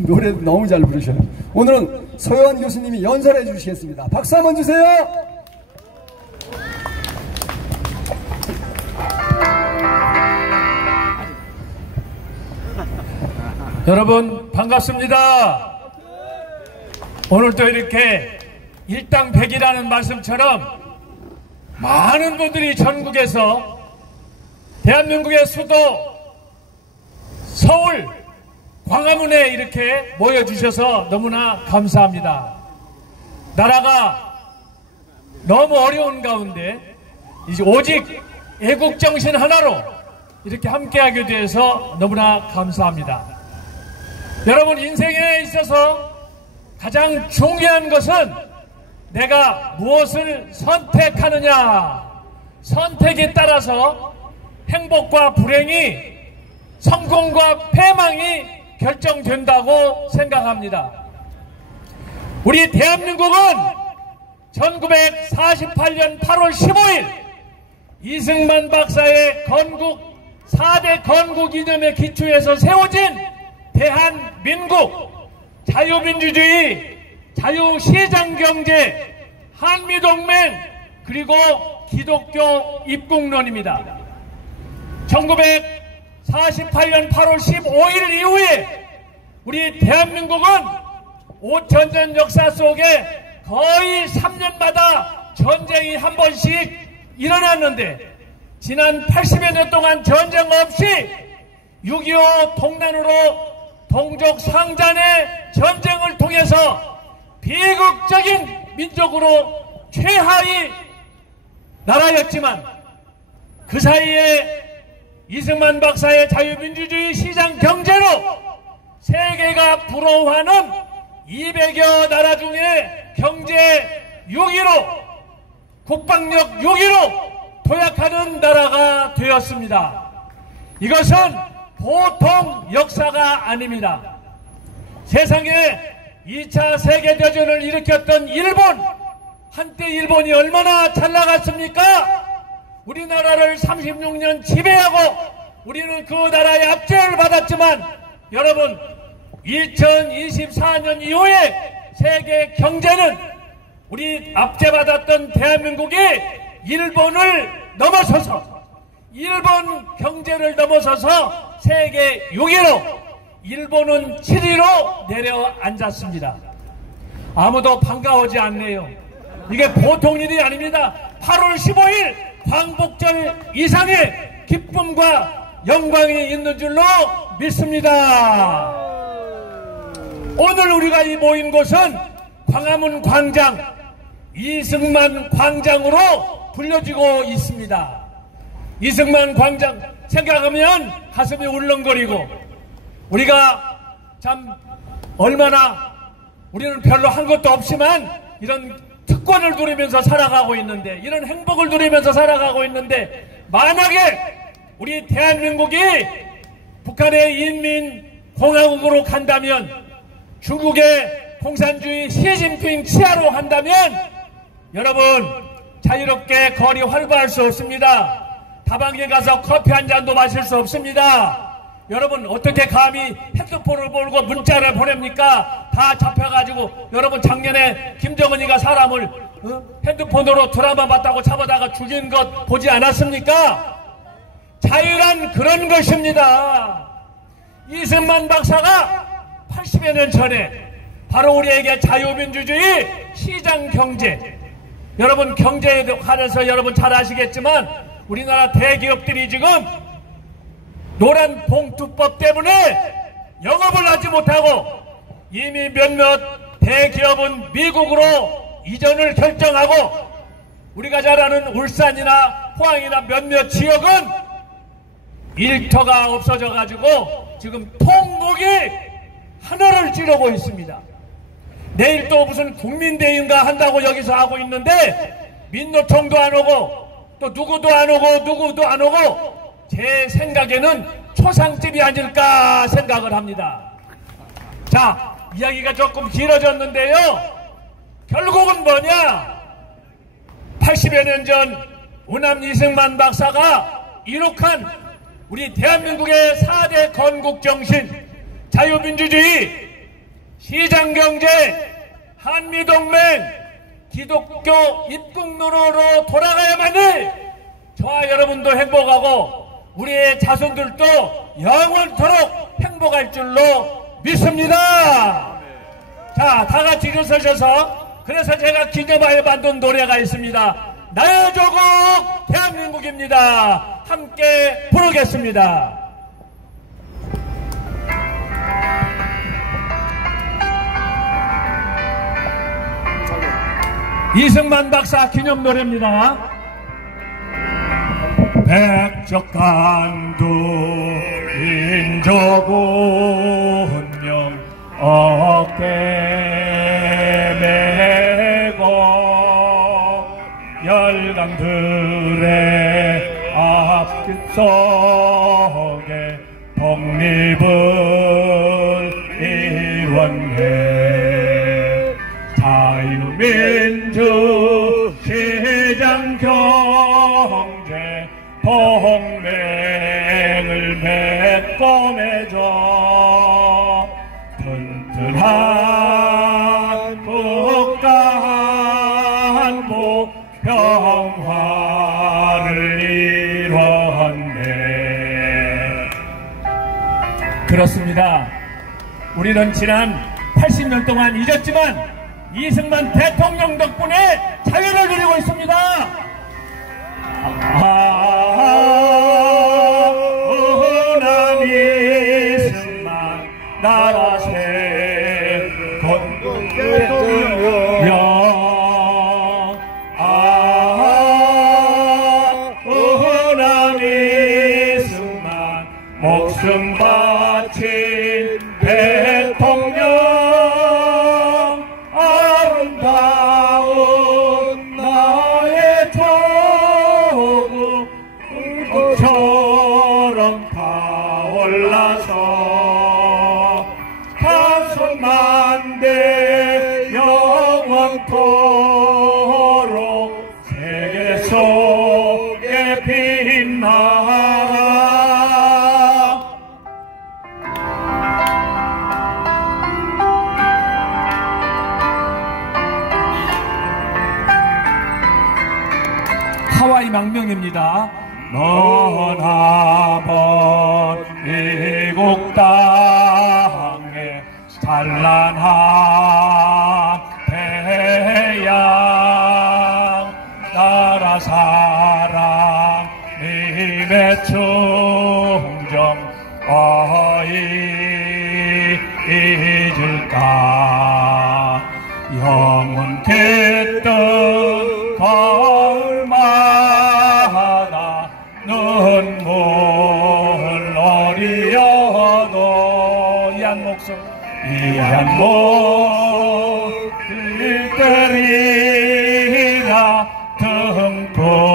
노래 너무 잘 부르셔요. 오늘은 서해안 교수님이 연설해 주시겠습니다. 박수 한번 주세요. 여러분 반갑습니다. 오늘도 이렇게 일당백이라는 말씀처럼 많은 분들이 전국에서 대한민국의 수도 서울 광화문에 이렇게 모여주셔서 너무나 감사합니다. 나라가 너무 어려운 가운데 이제 오직 애국정신 하나로 이렇게 함께하게 돼서 너무나 감사합니다. 여러분, 인생에 있어서 가장 중요한 것은 내가 무엇을 선택하느냐, 선택에 따라서 행복과 불행이, 성공과 패망이 결정된다고 생각합니다. 우리 대한민국은 1948년 8월 15일 이승만 박사의 건국 4대 건국 이념에 기초해서 세워진 대한민국, 자유민주주의, 자유시장경제, 한미동맹, 그리고 기독교 입국론입니다. 1948년 8월 15일 이후에 우리 대한민국은 5천년 역사 속에 거의 3년마다 전쟁이 한 번씩 일어났는데, 지난 80여 년 동안 전쟁 없이 6.25 동란으로 동족 상잔의 전쟁을 통해서 비극적인 민족으로 최하위 나라였지만, 그 사이에 이승만 박사의 자유민주주의 시장 경제로 세계가 부러워하는 200여 나라 중에 경제 6위로, 국방력 6위로 도약하는 나라가 되었습니다. 이것은 보통 역사가 아닙니다. 세상에 2차 세계대전을 일으켰던 일본, 한때 일본이 얼마나 잘 나갔습니까? 우리나라를 36년 지배하고 우리는 그 나라의 압제를 받았지만, 여러분, 2024년 이후에 세계 경제는 우리 압제받았던 대한민국이 일본을 넘어서서, 일본 경제를 넘어서서 세계 6위로, 일본은 7위로 내려앉았습니다. 아무도 반가워하지 않네요. 이게 보통 일이 아닙니다. 8월 15일 광복절 이상의 기쁨과 영광이 있는 줄로 믿습니다. 오늘 우리가 이 모인 곳은 광화문 광장, 이승만 광장으로 불려지고 있습니다. 이승만 광장 생각하면 가슴이 울렁거리고, 우리가 참 얼마나, 우리는 별로 한 것도 없지만 이런 특권을 누리면서 살아가고 있는데, 이런 행복을 누리면서 살아가고 있는데, 만약에 우리 대한민국이 북한의 인민공화국으로 간다면, 중국의 공산주의 시진핑 치하로 한다면, 여러분, 자유롭게 거리 활보할 수 없습니다. 다방에 가서 커피 한 잔도 마실 수 없습니다. 여러분, 어떻게 감히 핸드폰을 보고 문자를 보냅니까? 다 잡혀가지고, 여러분, 작년에 김정은이가 사람을 핸드폰으로 드라마 봤다고 잡아다가 죽인 것 보지 않았습니까? 자유란 그런 것입니다. 이승만 박사가 80여 년 전에 바로 우리에게 자유민주주의, 시장경제, 여러분, 경제에 관해서 여러분 잘 아시겠지만 우리나라 대기업들이 지금 노란 봉투법 때문에 영업을 하지 못하고, 이미 몇몇 대기업은 미국으로 이전을 결정하고, 우리가 잘 아는 울산이나 포항이나 몇몇 지역은 일터가 없어져 가지고 지금 통곡이 하늘을 찌르고 있습니다. 내일 또 무슨 국민대회인가 한다고 여기서 하고 있는데, 민노총도 안 오고 또 누구도 안 오고 누구도 안 오고, 제 생각에는 초상집이 아닐까 생각을 합니다. 자, 이야기가 조금 길어졌는데요, 결국은 뭐냐, 80여 년 전 우남 이승만 박사가 이룩한 우리 대한민국의 4대 건국정신, 자유민주주의, 시장경제, 한미동맹, 기독교 입국론으로 돌아가야만이 저와 여러분도 행복하고 우리의 자손들도 영원토록 행복할 줄로 믿습니다. 자, 다 같이 일어서셔서, 그래서 제가 기념하여 만든 노래가 있습니다. 나의 조국 대한민국입니다. 함께 부르겠습니다. 이승만 박사 기념 노래입니다. 백적간두 인조군명 어깨 메고 열강들의 앞길속에 독립을 이루었네. 자유민주 시장 경제 동맹을 맺고 맺어 튼튼한 국가 안보 평화를 이뤘네. 그렇습니다. 우리는 지난 80년 동안 잊었지만 이승만 대통령 덕분에 자유를 누리고 있습니다. 난 이승만 나라 새 건국 대통령. 난 이승만 목숨 바친 대통령. 아름다운 나의 조국 불꽃처럼 타올라서 다섯만 대 영원토록 세계 속에 빛나라. 하와이 망명입니다. 너나번 미국 땅에 찬란한 태양 나라 사랑 님의 충정 어이 잊을까. 영원 깃든 가을마다 눈물 어리어도 이 한 목숨 이 한 목을 때리라 등불이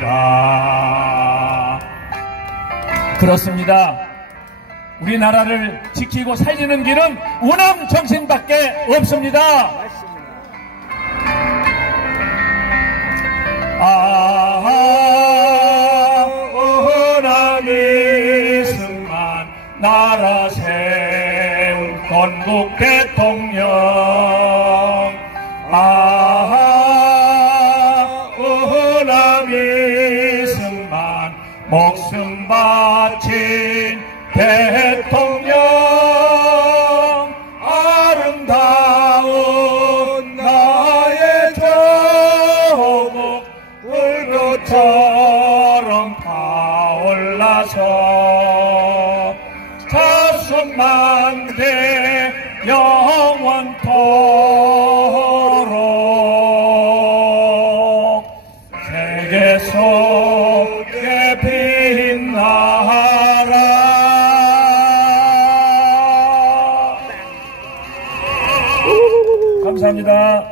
되리라. 그렇습니다. 우리나라를 지키고 살리는 길은 우남 정신밖에 없습니다. 우남 이승만 나라 세운 건국 대통령. 우남 이승만 목숨 바친 대통령. 아름다운 나의 조국 불꽃처럼 타올라서 다섯만 대 영원토록 세계 속에 빛나라. 감사합니다.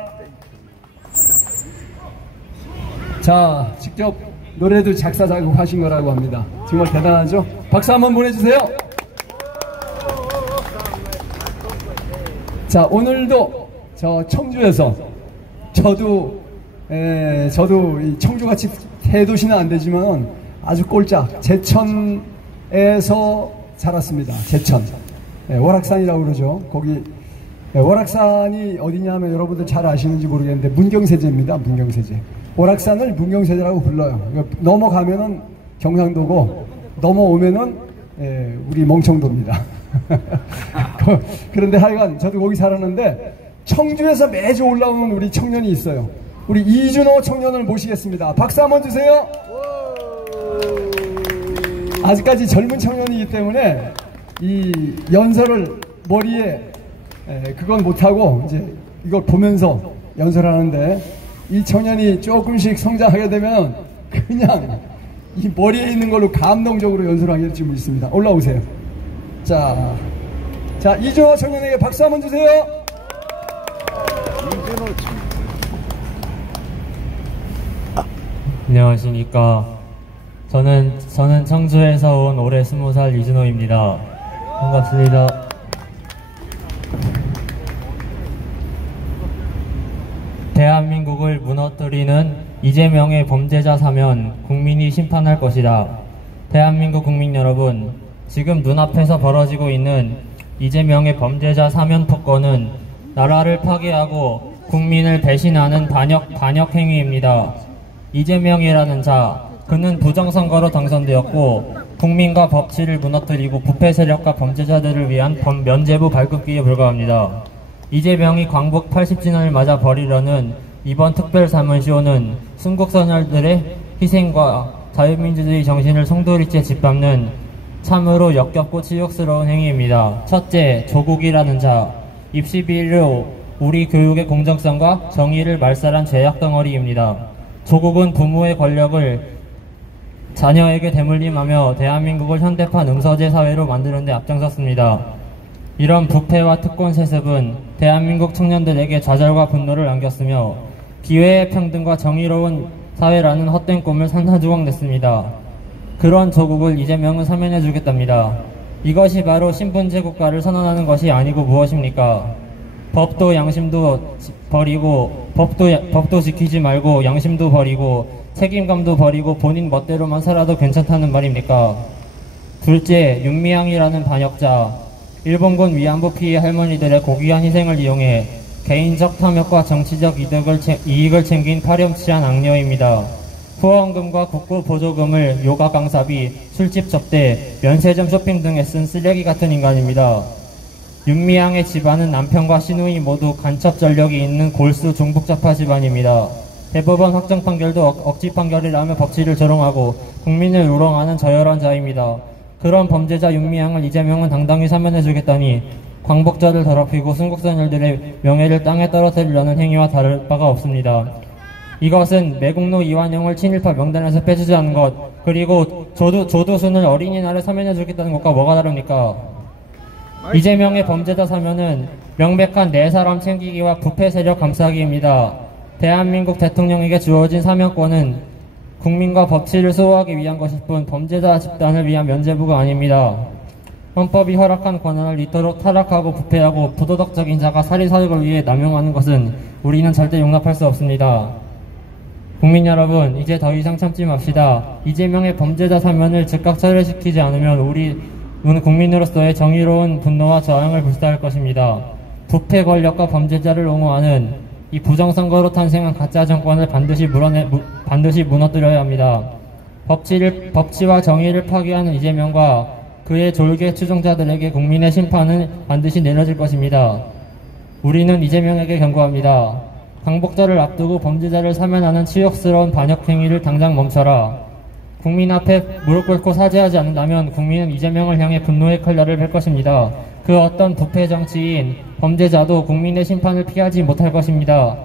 자, 직접 노래도 작사 작곡하신 거라고 합니다. 정말 대단하죠? 박수 한번 보내주세요. 자, 오늘도 저 청주에서 저도 이 청주같이 대도시는 안 되지만 아주 꼴짝 제천에서 자랐습니다. 제천. 월악산이라고 그러죠. 거기 월악산이 어디냐면 여러분들 잘 아시는지 모르겠는데 문경세제입니다. 문경세제. 월악산을 문경세제라고 불러요. 넘어가면은 경상도고 넘어오면은 우리 멍청도입니다. 그런데 하여간 저도 거기 살았는데 청주에서 매주 올라오는 우리 청년이 있어요. 우리 이준호 청년을 모시겠습니다. 박수 한번 주세요. 아직까지 젊은 청년이기 때문에 이 연설을 머리에 그건 못하고 이제 이걸 보면서 연설하는데, 이 청년이 조금씩 성장하게 되면 그냥 이 머리에 있는 걸로 감동적으로 연설하게 될 줄 믿습니다. 올라오세요. 자, 이준호 청년에게 박수 한번 주세요. 안녕하십니까. 저는 청주에서 온 올해 20살 이준호입니다. 반갑습니다. 대한민국을 무너뜨리는 이재명의 범죄자 사면 국민이 심판할 것이다. 대한민국 국민 여러분, 지금 눈앞에서 벌어지고 있는 이재명의 범죄자 사면 특권은 나라를 파괴하고 국민을 배신하는 반역 행위입니다. 이재명이라는 자, 그는 부정선거로 당선되었고 국민과 법치를 무너뜨리고 부패 세력과 범죄자들을 위한 면죄부 발급기에 불과합니다. 이재명이 광복 80주년을 맞아 벌이려는 이번 특별사면쇼는 순국선열들의 희생과 자유민주주의 정신을 송두리째 짓밟는 참으로 역겹고 치욕스러운 행위입니다. 첫째, 조국이라는 자, 입시 비리로 우리 교육의 공정성과 정의를 말살한 죄악 덩어리입니다. 조국은 부모의 권력을 자녀에게 대물림하며 대한민국을 현대판 음서제 사회로 만드는 데 앞장섰습니다. 이런 부패와 특권 세습은 대한민국 청년들에게 좌절과 분노를 안겼으며 기회의 평등과 정의로운 사회라는 헛된 꿈을 산산조각냈습니다. 그런 조국을 이재명은 사면해주겠답니다. 이것이 바로 신분제 국가를 선언하는 것이 아니고 무엇입니까? 법도 양심도 버리고 법도 지키지 말고 양심도 버리고 책임감도 버리고 본인 멋대로만 살아도 괜찮다는 말입니까? 둘째, 윤미향이라는 반역자, 일본군 위안부 피해 할머니들의 고귀한 희생을 이용해 개인적 탐욕과 정치적 이익을 챙긴 파렴치한 악녀입니다. 후원금과 국고 보조금을 요가 강사비, 술집 접대, 면세점 쇼핑 등에 쓴 쓰레기 같은 인간입니다. 윤미향의 집안은 남편과 시누이 모두 간첩 전력이 있는 골수 중북좌파 집안입니다. 대법원 확정 판결도 억지 판결이라며 법치를 조롱하고 국민을 우롱하는 저열한 자입니다. 그런 범죄자 윤미향을 이재명은 당당히 사면해주겠다니 광복절을 더럽히고 순국선열들의 명예를 땅에 떨어뜨리려는 행위와 다를 바가 없습니다. 이것은 매국노 이완용을 친일파 명단에서 빼주자는 것, 그리고 조두순을 어린이날에 사면해주겠다는 것과 뭐가 다릅니까? 이재명의 범죄자 사면은 명백한 네 사람 챙기기와 부패 세력 감싸기입니다. 대한민국 대통령에게 주어진 사면권은 국민과 법치를 수호하기 위한 것일 뿐 범죄자 집단을 위한 면죄부가 아닙니다. 헌법이 허락한 권한을 이토록 타락하고 부패하고 부도덕적인 자가 사리사욕을 위해 남용하는 것은 우리는 절대 용납할 수 없습니다. 국민 여러분, 이제 더 이상 참지 맙시다. 이재명의 범죄자 사면을 즉각 철회시키지 않으면 우리는 국민으로서의 정의로운 분노와 저항을 불사할 것입니다. 부패 권력과 범죄자를 옹호하는 이 부정선거로 탄생한 가짜 정권을 반드시 무너뜨려야 합니다. 법치와 정의를 파괴하는 이재명과 그의 졸개 추종자들에게 국민의 심판은 반드시 내려질 것입니다. 우리는 이재명에게 경고합니다. 광복절을 앞두고 범죄자를 사면하는 치욕스러운 반역 행위를 당장 멈춰라. 국민 앞에 무릎 꿇고 사죄하지 않는다면 국민은 이재명을 향해 분노의 칼날을 펼 것입니다. 그 어떤 부패 정치인, 범죄자도 국민의 심판을 피하지 못할 것입니다.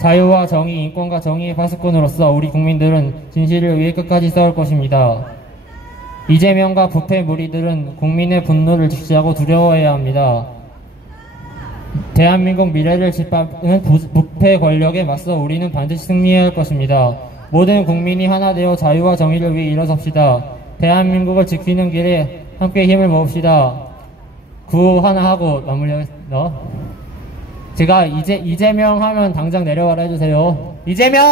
자유와 정의, 인권과 정의의 파수꾼으로서 우리 국민들은 진실을 위해 끝까지 싸울 것입니다. 이재명과 부패 무리들은 국민의 분노를 직시하고 두려워해야 합니다. 대한민국 미래를 짓밟는 부패 권력에 맞서 우리는 반드시 승리해야 할 것입니다. 모든 국민이 하나 되어 자유와 정의를 위해 일어섭시다. 대한민국을 지키는 길에 함께 힘을 모읍시다. 구호 하나 하고 마무리하겠습니다. 제가 이재명 하면 당장 내려와라 해주세요. 이재명!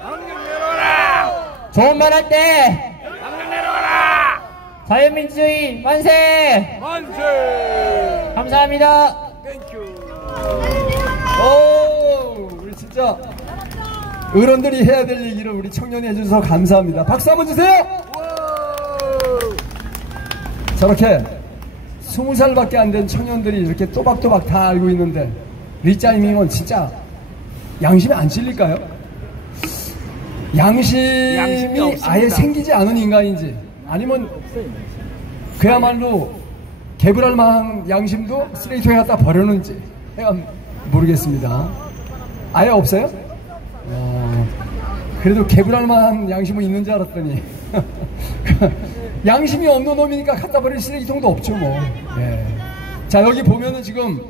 당장 내려와라! 좋은 말 할 때! 당장 내려와라! 자유민주주의 만세! 만세! 감사합니다. 땡큐. 오, 우리 진짜 어른들이 해야 될 얘기를 우리 청년이 해주셔서 감사합니다. 박수 한번 주세요. 저렇게 20살밖에 안 된 청년들이 이렇게 또박또박 다 알고 있는데 리짜이밍은 진짜 양심이 안 찔릴까요? 양심이 아예 생기지 않은 인간인지 아니면 그야말로 개불할 만한 양심도 쓰레기통에 갖다 버려놓은지 내가 모르겠습니다. 아예 없어요? 그래도 개불할 만한 양심은 있는 줄 알았더니 양심이 없는 놈이니까 갖다 버릴 쓰레기통도 없죠 뭐. 예. 자, 여기 보면은 지금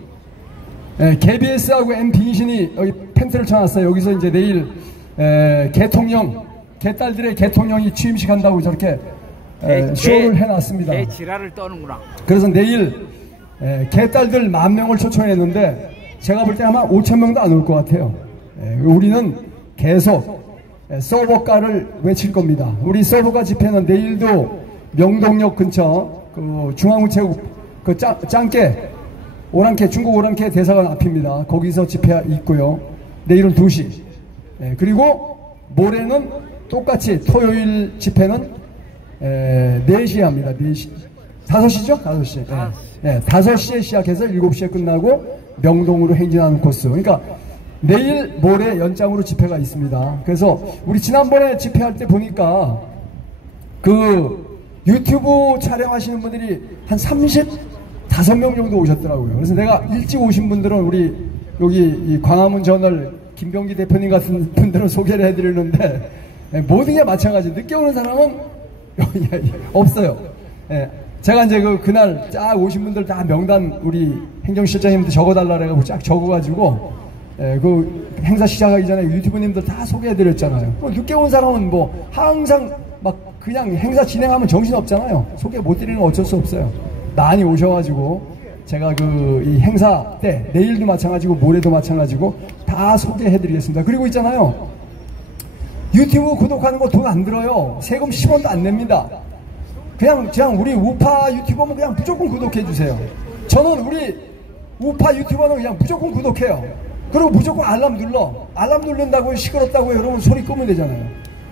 KBS하고 MB신이 여기 펜트를 쳐놨어요. 여기서 이제 내일 개딸들의 개통령이 취임식 한다고 저렇게 쇼를 해놨습니다. 개 지랄을 떠는구나. 그래서 내일 개딸들 10,000명을 초청했는데 제가 볼 때 아마 5,000명도 안 올 것 같아요. 우리는 계속 서버가를 외칠 겁니다. 우리 서버가 집회는 내일도 명동역 근처 그 중앙우체국 그 짱깨 오랑캐 중국 오랑캐 대사관 앞입니다. 거기서 집회 있고요. 내일은 2시. 그리고 모레는 똑같이 토요일 집회는 4시에 합니다. 4시. 5시죠? 5시. 5시에 시작해서 7시에 끝나고 명동으로 행진하는 코스. 그러니까 내일 모레 연장으로 집회가 있습니다. 그래서 우리 지난번에 집회할 때 보니까 그 유튜브 촬영하시는 분들이 한 35명 정도 오셨더라고요. 그래서 내가 일찍 오신 분들은 우리 여기 이 광화문 저널 김병기 대표님 같은 분들은 소개를 해드리는데 모든 게 마찬가지. 늦게 오는 사람은 없어요. 제가 이제 그날 쫙 오신 분들 다 명단 우리 행정실장님들 적어달라 그래가지고 쫙 적어가지고 그 행사 시작하기 전에 유튜브님들 다 소개해드렸잖아요. 늦게 온 사람은 뭐 항상 막 그냥 행사 진행하면 정신없잖아요. 소개 못 드리는 건 어쩔 수 없어요. 많이 오셔가지고 제가 이 행사 때 내일도 마찬가지고 모레도 마찬가지고 다 소개해드리겠습니다. 그리고 있잖아요. 유튜브 구독하는 거 돈 안 들어요. 세금 10원도 안 냅니다. 그냥 우리 우파 유튜버면 그냥 무조건 구독해주세요. 저는 우리 우파 유튜버는 그냥 무조건 구독해요. 그리고 무조건 알람 눌러. 알람 누른다고 시끄럽다고 여러분 소리 끄면 되잖아요.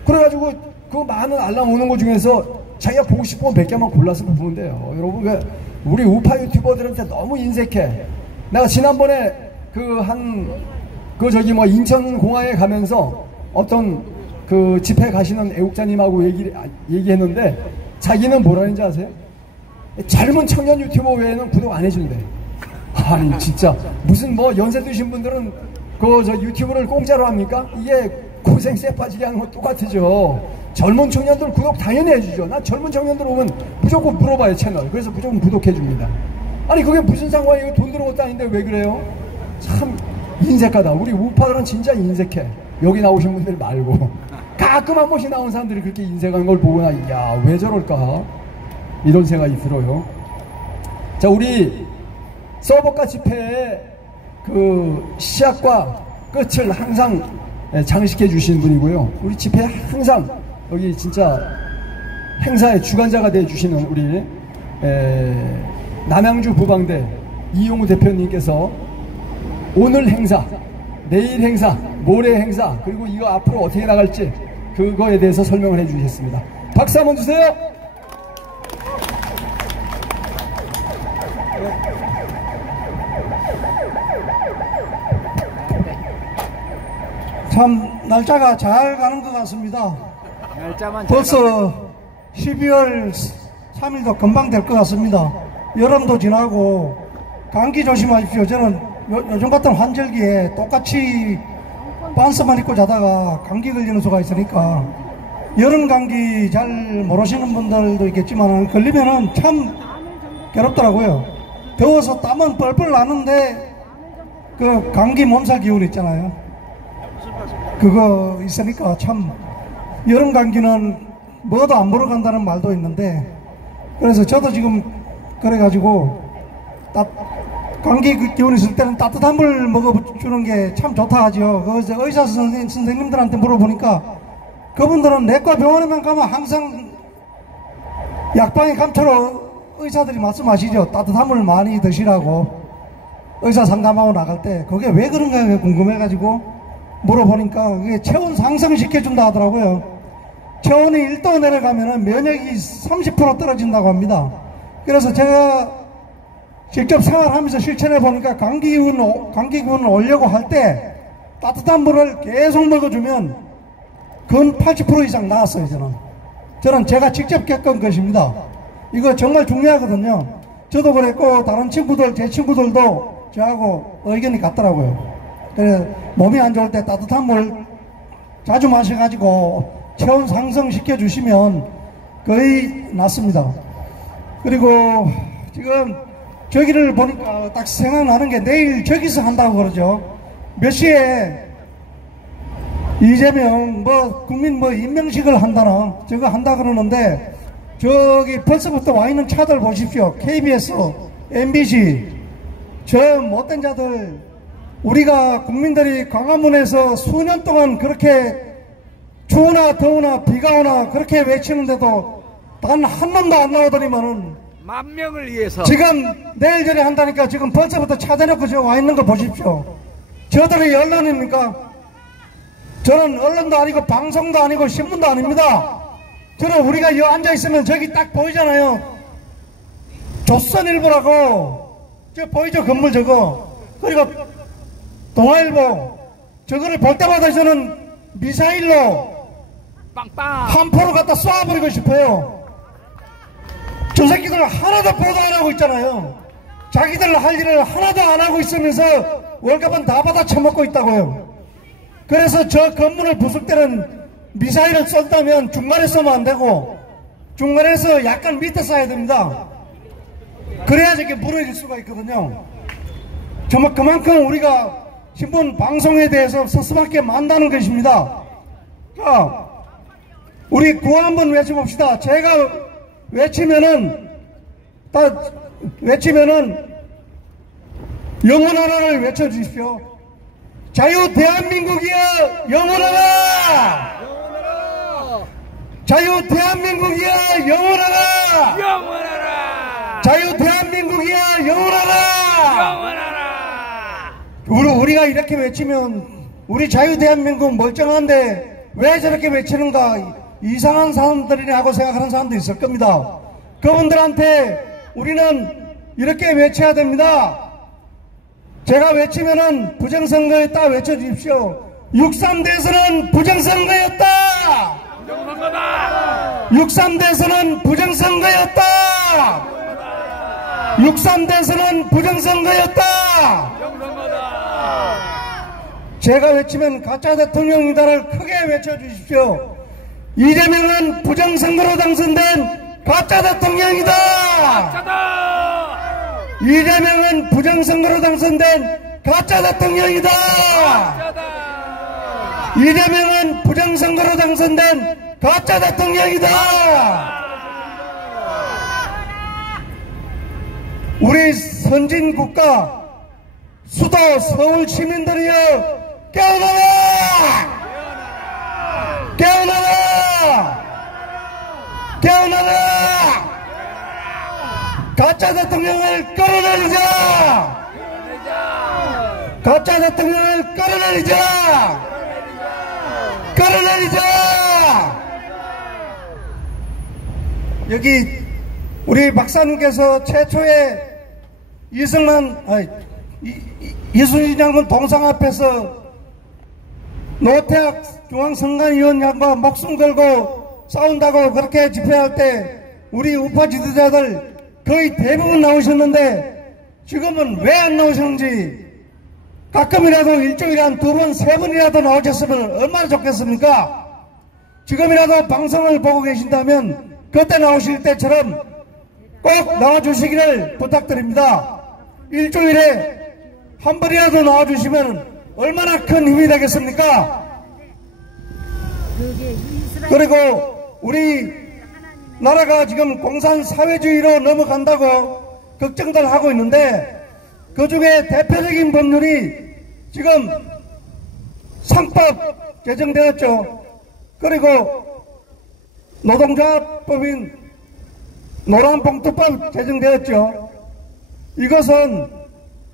그래가지고 그 많은 알람 오는 거 중에서 자기가 보고 싶은 거 몇 개만 골라서 보면 돼요. 여러분 우리 우파 유튜버들한테 너무 인색해. 내가 지난번에 인천공항에 가면서 어떤 그 집회 가시는 애국자님하고 얘기했는데 자기는 뭐라는지 아세요? 젊은 청년 유튜버 외에는 구독 안 해준대. 아니 진짜 무슨 뭐 연세 드신 분들은 유튜브를 공짜로 합니까? 이게 고생 쎄 빠지게 하는 거 똑같으죠. 젊은 청년들 구독 당연히 해주죠. 나 젊은 청년들 오면 무조건 물어봐요 채널. 그래서 무조건 구독해줍니다. 아니 그게 무슨 상관이에요? 돈 들은 것도 아닌데 왜 그래요? 참 인색하다. 우리 우파들은 진짜 인색해. 여기 나오신 분들 말고 가끔 한 번씩 나온 사람들이 그렇게 인색한 걸 보거나 야 왜 저럴까 이런 생각이 들어요. 자, 우리 서버가 집회의 그 시작과 끝을 항상 장식해 주신 분이고요. 우리 집회에 항상 여기 진짜 행사의 주관자가 되어 주시는 우리 남양주 부방대 이용우 대표님께서 오늘 행사, 내일 행사, 모레 행사, 그리고 이거 앞으로 어떻게 나갈지 그거에 대해서 설명을 해 주셨습니다. 박수 한번 주세요. 참 날짜가 잘 가는 것 같습니다. 벌써 12월 3일도 금방 될 것 같습니다. 여름도 지나고 감기 조심하십시오. 저는 요즘 같은 환절기에 똑같이 반스만 입고 자다가 감기 걸리는 수가 있으니까 여름 감기 잘 모르시는 분들도 있겠지만 걸리면은 참 괴롭더라고요. 더워서 땀은 뻘뻘 나는데 그 감기 몸살 기운 있잖아요. 그거 있으니까 참 여름 감기는 뭐도 안 보러 간다는 말도 있는데 그래서 저도 지금 그래가지고 감기 기운 있을 때는 따뜻한 물 먹어주는 게 참 좋다 하죠. 그 의사 선생님들한테 물어보니까 그분들은 내과 병원에만 가면 항상 약방의 감초로 의사들이 말씀하시죠. 따뜻한 물 많이 드시라고 의사 상담하고 나갈 때 그게 왜 그런가 궁금해가지고 물어보니까 그게 체온 상승시켜준다 하더라고요. 체온이 1도 내려가면 면역이 30% 떨어진다고 합니다. 그래서 제가 직접 생활하면서 실천해 보니까 감기균을 오려고 할 때 따뜻한 물을 계속 먹어주면 근 80% 이상 나았어요. 저는 제가 직접 겪은 것입니다. 이거 정말 중요하거든요. 저도 그랬고 다른 친구들, 제 친구들도 저하고 의견이 같더라고요. 그래서 몸이 안 좋을 때 따뜻한 물 자주 마셔가지고 체온 상승시켜 주시면 거의 낫습니다. 그리고 지금 저기를 보니까 딱 생각나는 게 내일 저기서 한다고 그러죠. 몇 시에 이재명 국민 임명식을 한다나 저거 한다 그러는데 저기 벌써부터 와 있는 차들 보십시오. KBS, MBC 저 못된 자들 우리가 국민들이 광화문에서 수년 동안 그렇게 추우나 더우나 비가 오나 그렇게 외치는데도 단 한 놈도 안 나오더니만은 만 명을 위해서 지금 내일 저리 한다니까 지금 벌써부터 찾아놓고 저 와 있는 거 보십시오. 저들이 언론입니까? 저는 언론도 아니고 방송도 아니고 신문도 아닙니다. 저는 우리가 여기 앉아있으면 저기 딱 보이잖아요. 조선일보라고 저 보이죠? 건물 저거. 그리고 동아일보 저거를 볼 때마다 저는 미사일로 빵빵 한 포로 갖다 쏴버리고 싶어요. 저 새끼들 하나도 보도 안 하고 있잖아요. 자기들 할 일을 하나도 안 하고 있으면서 월급은 다 받아 처먹고 있다고요. 그래서 저 건물을 부술 때는 미사일을 쏜다면 중간에 쏘면 안 되고 중간에서 약간 밑에 쏴야 됩니다. 그래야 저게 무너질 수가 있거든요. 정말 그만큼 우리가 신문 방송에 대해서 서슴하게 만다는 것입니다. 자, 우리 구호 한번 외쳐봅시다. 제가 외치면은 영원하라를 외쳐주십시오. 자유 대한민국이여 영원하라! 자유 대한민국이여 영원하라! 영원하라! 자유 대한민국이여 영원하라! 영원하라! 우리가 이렇게 외치면 우리 자유 대한민국 멀쩡한데 왜 저렇게 외치는가 이상한 사람들이네 하고 생각하는 사람도 있을 겁니다. 그분들한테 우리는 이렇게 외쳐야 됩니다. 제가 외치면은 부정선거였다 외쳐주십시오. 6.3대선은 부정선거였다. 6.3대선은 부정선거였다. 6.3대선은 부정선거였다. 제가 외치면 가짜 대통령이다를 크게 외쳐주십시오. 이재명은 부정선거로 당선된 가짜 대통령이다. 이재명은 부정선거로 당선된 가짜 대통령이다. 이재명은 부정선거로 당선된 가짜 대통령이다. 우리 선진국가 수도 서울 시민들이여 깨어나라! 깨어나라! 깨어나라! 가짜 대통령을 끌어내리자! 가짜 대통령을 끌어내리자! 끌어내리자! 여기 우리 박사님께서 최초의 이순신 장군 동상 앞에서 노태학 중앙선관위원장과 목숨 걸고 싸운다고 그렇게 집회할 때 우리 우파 지도자들 거의 대부분 나오셨는데 지금은 왜 안 나오셨는지 가끔이라도 일주일에 한 2번, 3번이라도 나오셨으면 얼마나 좋겠습니까? 지금이라도 방송을 보고 계신다면 그때 나오실 때처럼 꼭 나와주시기를 부탁드립니다. 일주일에 한 번이라도 나와주시면 얼마나 큰 힘이 되겠습니까? 그리고 우리 나라가 지금 공산사회주의로 넘어간다고 걱정들 하고 있는데 그 중에 대표적인 법률이 지금 상법 제정되었죠. 그리고 노동조합법인 노란봉투법 제정되었죠. 이것은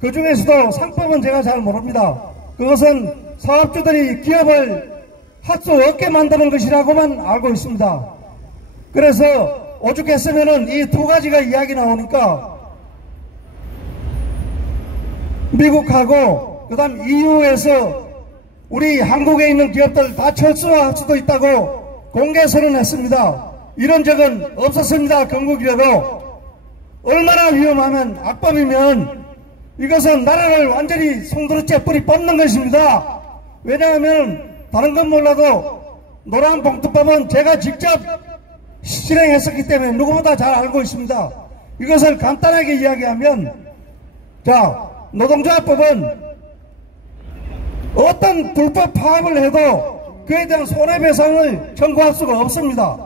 그 중에서도 상법은 제가 잘 모릅니다. 그것은 사업주들이 기업을 할 수 없게 만드는 것이라고만 알고 있습니다. 그래서 오죽했으면은 이 두 가지가 이야기 나오니까 미국하고 그다음 EU에서 우리 한국에 있는 기업들 다 철수할 수도 있다고 공개 선언했습니다. 이런 적은 없었습니다. 건국이라도. 얼마나 위험하면 악법이면 이것은 나라를 완전히 송두리째 뿌리 뽑는 것입니다. 왜냐하면 다른 건 몰라도 노란봉투법은 제가 직접 실행했었기 때문에 누구보다 잘 알고 있습니다. 이것을 간단하게 이야기하면, 자, 노동조합법은 어떤 불법 파업을 해도 그에 대한 손해배상을 청구할 수가 없습니다.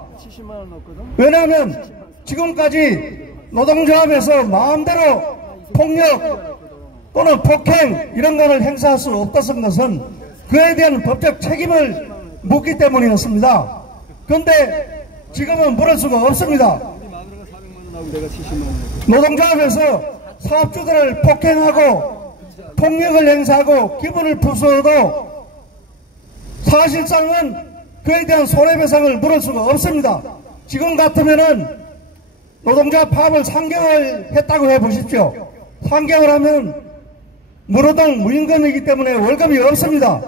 왜냐하면 지금까지 노동조합에서 마음대로 폭력 또는 폭행 이런 것을 행사할 수 없었던 것은 그에 대한 법적 책임을 묻기 때문이었습니다. 그런데 지금은 물을 수가 없습니다. 노동조합에서 사업주들을 폭행하고 폭력을 행사하고 기분을 부수어도 사실상은 그에 대한 손해배상을 물을 수가 없습니다. 지금 같으면은 노동조합 파업을 3개월 했다고 해보십시오. 3개월 하면 무노동 무임금이기 때문에 월급이 없습니다.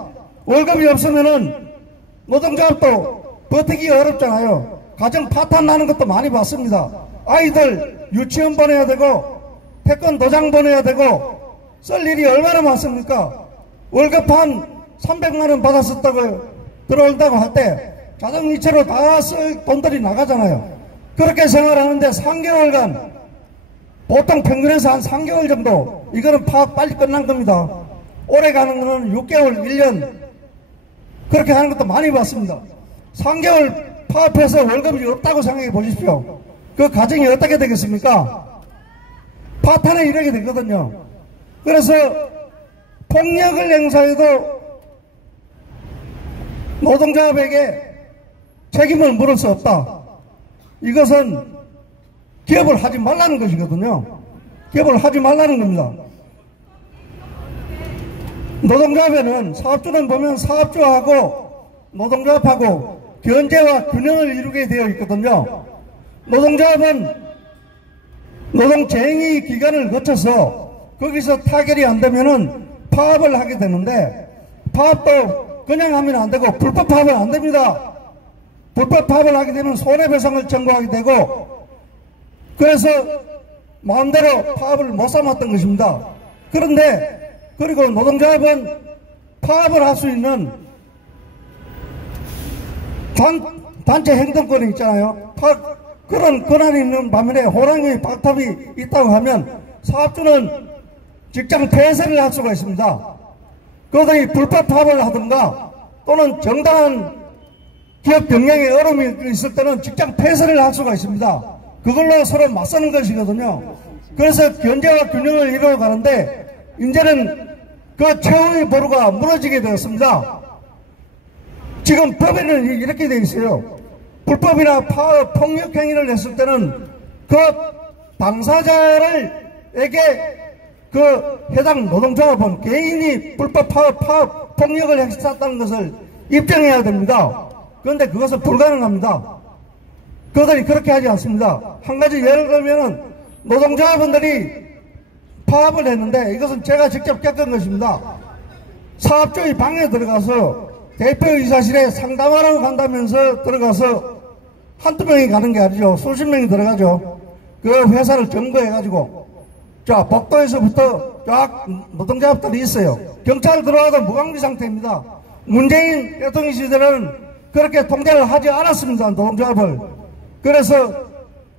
월급이 없으면은 노동조합도 버티기 어렵잖아요. 가정 파탄 나는 것도 많이 봤습니다. 아이들 유치원 보내야 되고 태권 도장 보내야 되고 쓸 일이 얼마나 많습니까? 월급 한 300만 원 받았었다고 들어온다고 할 때 자동이체로 다 쓸 돈들이 나가잖아요. 그렇게 생활하는데 3개월간 보통 평균에서 한 3개월 정도 이거는 파업 빨리 끝난 겁니다. 오래 가는 거는 6개월, 1년 그렇게 하는 것도 많이 봤습니다. 3개월 파업해서 월급이 없다고 생각해 보십시오. 그 가정이 어떻게 되겠습니까? 파탄에 이르게 되거든요. 그래서 폭력을 행사해도 노동조합에게 책임을 물을 수 없다. 이것은 기업을 하지 말라는 것이거든요. 기업을 하지 말라는 겁니다. 노동조합에는 사업주는 보면 사업주하고 노동조합하고 견제와 균형을 이루게 되어 있거든요. 노동조합은 노동쟁의 기간을 거쳐서 거기서 타결이 안 되면은 파업을 하게 되는데 파업도 그냥 하면 안 되고 불법 파업은 안 됩니다. 불법 파업을 하게 되면 손해배상을 청구하게 되고 그래서 마음대로 파업을 못 삼았던 것입니다. 그런데 그리고 노동조합은 파업을 할 수 있는 단체 행동권이 있잖아요. 그런 권한이 있는 반면에 호랑이 박탈이 있다고 하면 사업주는 직장 폐쇄를 할 수가 있습니다. 그러더니 불법 파업을 하든가 또는 정당한 기업 경영에 어려움이 있을 때는 직장 폐쇄를 할 수가 있습니다. 그걸로 서로 맞서는 것이거든요. 그래서 견제와 균형을 이루어 가는데 이제는 그 최후의 보루가 무너지게 되었습니다. 지금 법에는 이렇게 되어 있어요. 불법이나 파업, 폭력 행위를 했을 때는 그 당사자에게 그 해당 노동조합은 개인이 불법 파업, 폭력을 행사했다는 것을 입증해야 됩니다. 그런데 그것은 불가능합니다. 그들이 그렇게 하지 않습니다. 한 가지 예를 들면 노동조합원들이 파업을 했는데 이것은 제가 직접 겪은 것입니다. 사업주의 방에 들어가서 대표이사실에 상담하러 간다면서 들어가서 한두 명이 가는 게 아니죠. 수십 명이 들어가죠. 그 회사를 점거해가지고 자 복도에서부터 쫙 노동조합들이 있어요. 경찰 들어와도 무방비 상태입니다. 문재인 대통령 시절에는 그렇게 통제를 하지 않았습니다. 노동조합을. 그래서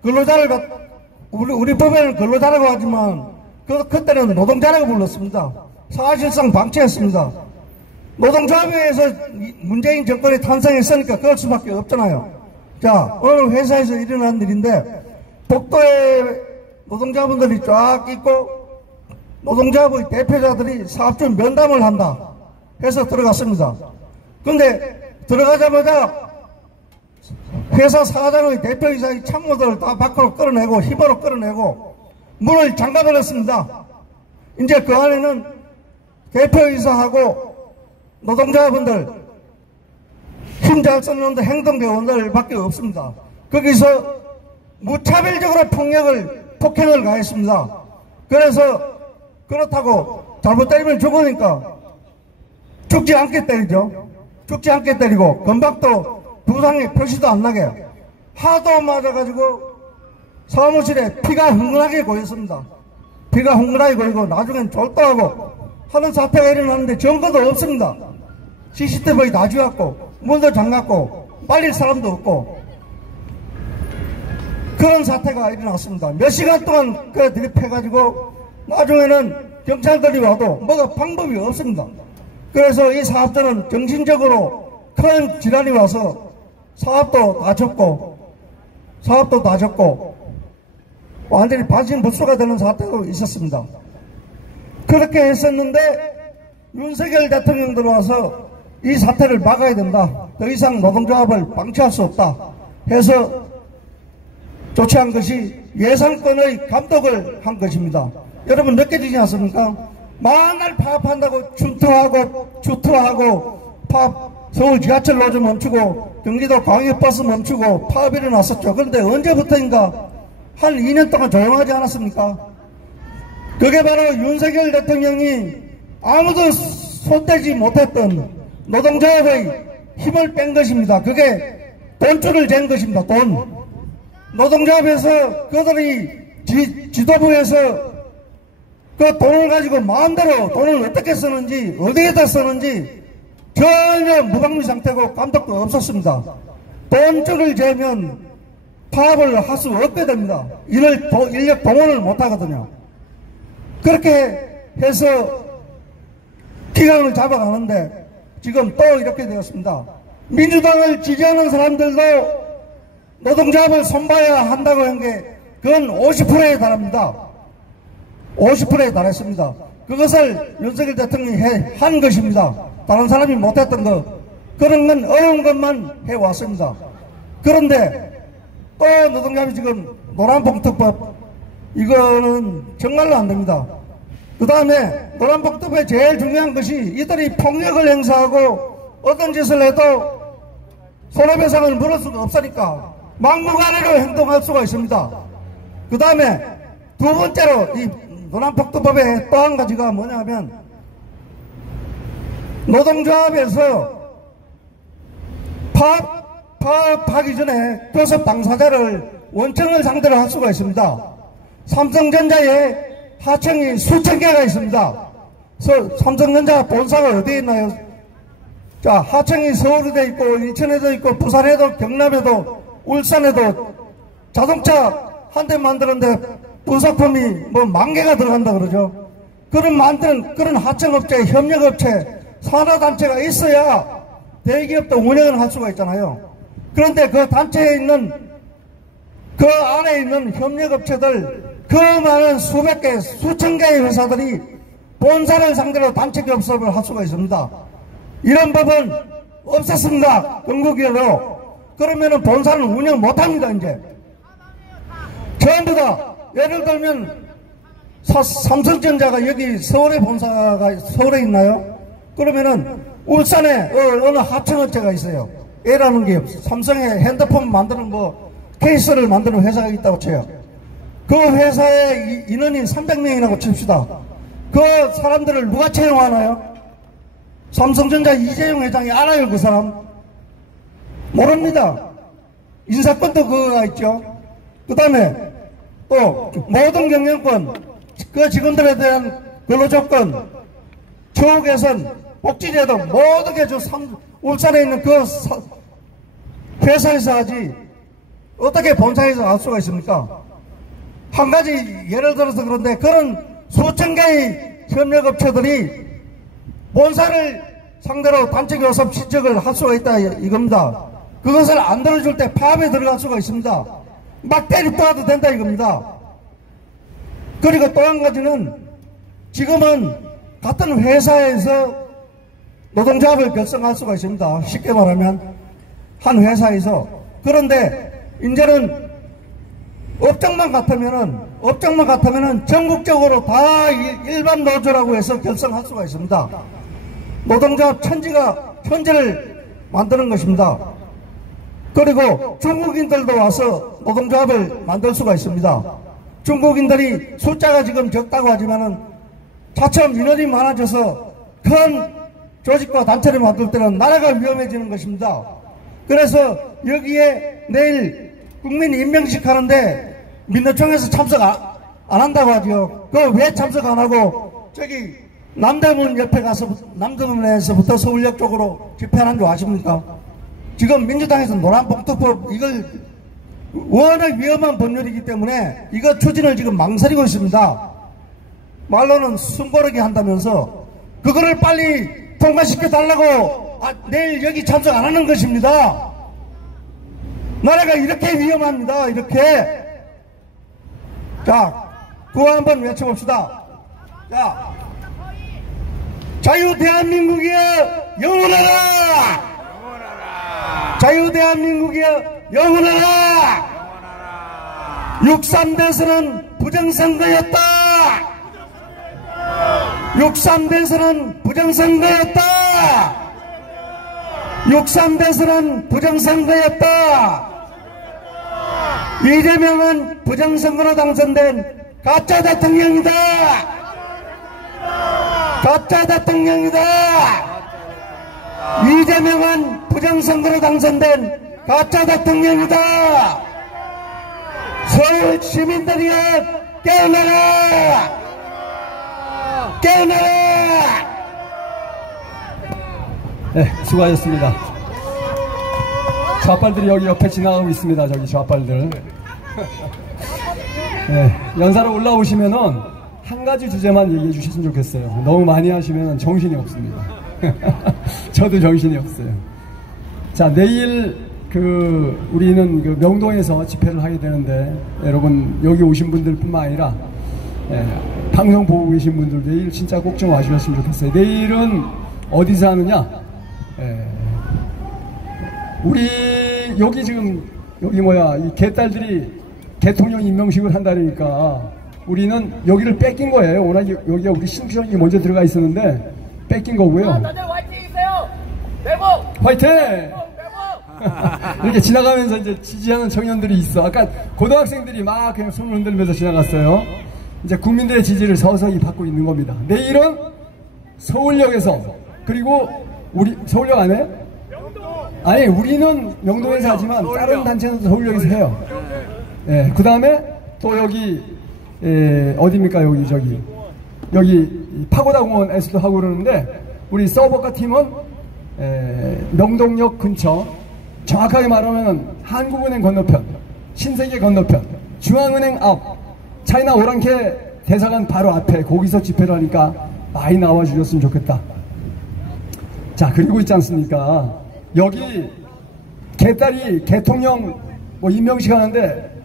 근로자를 우리 법에는 근로자라고 하지만 그때는 노동자라고 불렀습니다. 사실상 방치했습니다. 노동조합에 의해서 문재인 정권이 탄생했으니까 그럴 수밖에 없잖아요. 자, 어느 회사에서 일어난 일인데 복도에 노동자분들이 쫙 있고 노동조합의 대표자들이 사업주 면담을 한다 해서 들어갔습니다. 그런데 들어가자마자 회사 사장의 대표이사의 참모들을 다 밖으로 끌어내고 힘으로 끌어내고 문을 잠가버렸습니다. 이제 그 안에는 대표이사하고 노동자분들 힘 잘 쓰는 행동대원들 밖에 없습니다. 거기서 무차별적으로 폭행을 가했습니다. 그래서 그렇다고 잘못 때리면 죽으니까 죽지 않게 때리죠. 죽지 않게 때리고 금박도 부상에 표시도 안 나게 하도 맞아가지고 사무실에 피가 흥건하게 고였습니다. 피가 흥건하게 고이고 나중엔 졸도하고 하는 사태가 일어났는데 증거도 없습니다. CCTV 다 지웠고 문도 잠갔고 빨릴 사람도 없고 그런 사태가 일어났습니다. 몇 시간 동안 그 드립해가지고 나중에는 경찰들이 와도 뭐가 방법이 없습니다. 그래서 이 사업자는 정신적으로 큰 질환이 와서 사업도 다 접고 완전히 반신불수가 되는 사태도 있었습니다. 그렇게 했었는데 윤석열 대통령 들어와서 이 사태를 막아야 된다. 더 이상 노동조합을 방치할 수 없다 해서 조치한 것이 예산권의 감독을 한 것입니다. 여러분 느껴지지 않습니까? 만날 파업한다고 주투하고 파업, 서울 지하철 노조 멈추고 경기도 광역버스 멈추고 파업이 일어났었죠. 그런데 언제부터인가 한 2년 동안 조용하지 않았습니까? 그게 바로 윤석열 대통령이 아무도 손대지 못했던 노동조합의 힘을 뺀 것입니다. 그게 돈줄을 잰 것입니다. 돈. 노동조합에서 그들이 지도부에서 그 돈을 가지고 마음대로 돈을 어떻게 쓰는지 어디에다 쓰는지 전혀 무방비 상태고 감독도 없었습니다. 돈줄을 재면 파업을 할 수 없게 됩니다. 인력 동원을 못하거든요. 그렇게 해서 기간을 잡아가는데 지금 또 이렇게 되었습니다. 민주당을 지지하는 사람들도 노동조합을 손봐야 한다고 한 게 그건 50%에 달합니다. 50%에 달했습니다. 그것을 윤석열 대통령이 한 것입니다. 다른 사람이 못했던 거 그런 건 어려운 것만 해왔습니다. 그런데 또 노동조합이 지금 노란봉투법 이거는 정말로 안 됩니다. 그 다음에 노란봉투법의 제일 중요한 것이 이들이 폭력을 행사하고 어떤 짓을 해도 손해배상을 물을 수가 없으니까 막무가내로 행동할 수가 있습니다. 그 다음에 두 번째로 이 노란봉투법의 또 한 가지가 뭐냐면 노동조합에서 파업하기 전에 교섭 당사자를 원청을 상대로 할 수가 있습니다. 삼성전자에 하청이 수천 개가 있습니다. 삼성전자 본사가 어디에 있나요? 자, 하청이 서울에 돼 있고 인천에도 있고 부산에도 경남에도 울산에도 자동차 한 대 만드는데 부속품이 뭐 10,000개가 들어간다 그러죠. 그런 하청업체, 협력업체, 산하단체가 있어야 대기업도 운영을 할 수가 있잖아요. 그런데 그 단체에 있는 그 안에 있는 협력업체들 그 많은 수백 개, 수천 개의 회사들이 본사를 상대로 단체 교섭을 할 수가 있습니다. 이런 법은 없었습니다. 건국이로. 그러면은 본사는 운영 못합니다. 이제 전부 다 예를 들면 삼성전자가 여기 서울에 본사가 서울에 있나요? 그러면은 울산에 어느 하청업체가 있어요. A라는 기업, 삼성의 핸드폰 만드는 케이스를 만드는 회사가 있다고 쳐요. 그 회사의 인원이 300명이라고 칩시다. 그 사람들을 누가 채용하나요? 삼성전자 이재용 회장이 알아요, 그 사람? 모릅니다. 인사권도 그거가 있죠. 그 다음에 또 모든 경영권, 그 직원들에 대한 근로조건, 처우 개선, 복지제도 모든 게 울산에 있는 그 회사에서 하지 어떻게 본사에서 할 수가 있습니까? 한 가지 예를 들어서 그런데 그런 수천 개의 협력업체들이 본사를 상대로 단체 교섭 실적을 할 수가 있다 이겁니다. 그것을 안 들어줄 때 파업에 들어갈 수가 있습니다. 막 때리떠도 된다 이겁니다. 그리고 또 한 가지는 지금은 같은 회사에서 노동조합을 결성할 수가 있습니다. 쉽게 말하면 한 회사에서. 그런데 이제는 업종만 같으면은 전국적으로 다 일반 노조라고 해서 결성할 수가 있습니다. 노동조합 천지를 만드는 것입니다. 그리고 중국인들도 와서 노동조합을 만들 수가 있습니다. 중국인들이 숫자가 지금 적다고 하지만은 차츰 인원이 많아져서 큰 조직과 단체를 만들 때는 나라가 위험해지는 것입니다. 그래서 여기에 내일 국민 임명식 하는데 민노총에서 참석 안 한다고 하죠. 그 왜 참석 안 하고 저기 남대문 옆에 가서 남대문에서부터 서울역 쪽으로 집회하는 줄 아십니까? 지금 민주당에서 노란봉투법 이걸 워낙 위험한 법률이기 때문에 이거 추진을 지금 망설이고 있습니다. 말로는 숨고르기 한다면서 그거를 빨리 통과시켜 달라고 내일 여기 참석 안 하는 것입니다. 나라가 이렇게 위험합니다. 이렇게. 자, 구호 한번 외쳐봅시다. 자, 자유 대한민국이여 영원하라! 자유 대한민국이여 영원하라! 63대선은 부정선거였다! 63대선은 부정선거였다! 63대선은 부정선거였다! 이재명은 부정선거로 당선된 가짜 대통령이다! 가짜 대통령이다! 이재명은 부정선거로 당선된 가짜 대통령이다! 서울 시민들이여 깨어나라! 깨어나라! 네, 수고하셨습니다. 좌빨들이 여기 옆에 지나가고 있습니다. 저기 좌빨들. 네, 연사로 올라오시면은 한 가지 주제만 얘기해 주셨으면 좋겠어요. 너무 많이 하시면 정신이 없습니다. 저도 정신이 없어요. 자, 내일 우리는 명동에서 집회를 하게 되는데, 여러분 여기 오신 분들 뿐만 아니라 방송 보고 계신 분들 내일 진짜 꼭 좀 와주셨으면 좋겠어요. 내일은 어디서 하느냐? 우리 여기 지금 이 개딸들이 대통령 임명식을 한다니까 우리는 여기를 뺏긴 거예요. 워낙 여기가 우리 신부전이 먼저 들어가 있었는데 뺏긴 거고요. 다들 화이팅이세요. 대구 화이팅! 대구. 이렇게 지나가면서 이제 지지하는 청년들이 있어. 아까 고등학생들이 막 그냥 손을 흔들면서 지나갔어요. 이제 국민들의 지지를 서서히 받고 있는 겁니다. 내일은 서울역에서, 그리고 우리 서울역 안 해? 아니, 우리는 명동에서 하지만 다른 단체는 서울역에서 해요. 예, 그 다음에 또 여기 어디입니까? 여기 파고다 공원에서도 하고 그러는데, 우리 서버카 팀은 명동역 근처, 정확하게 말하면 한국은행 건너편, 신세계 건너편, 중앙은행 앞, 차이나 오랑캐 대사관 바로 앞에, 거기서 집회를 하니까 많이 나와주셨으면 좋겠다. 자, 그리고 있지 않습니까? 여기 개딸이 대통령 임명식 하는데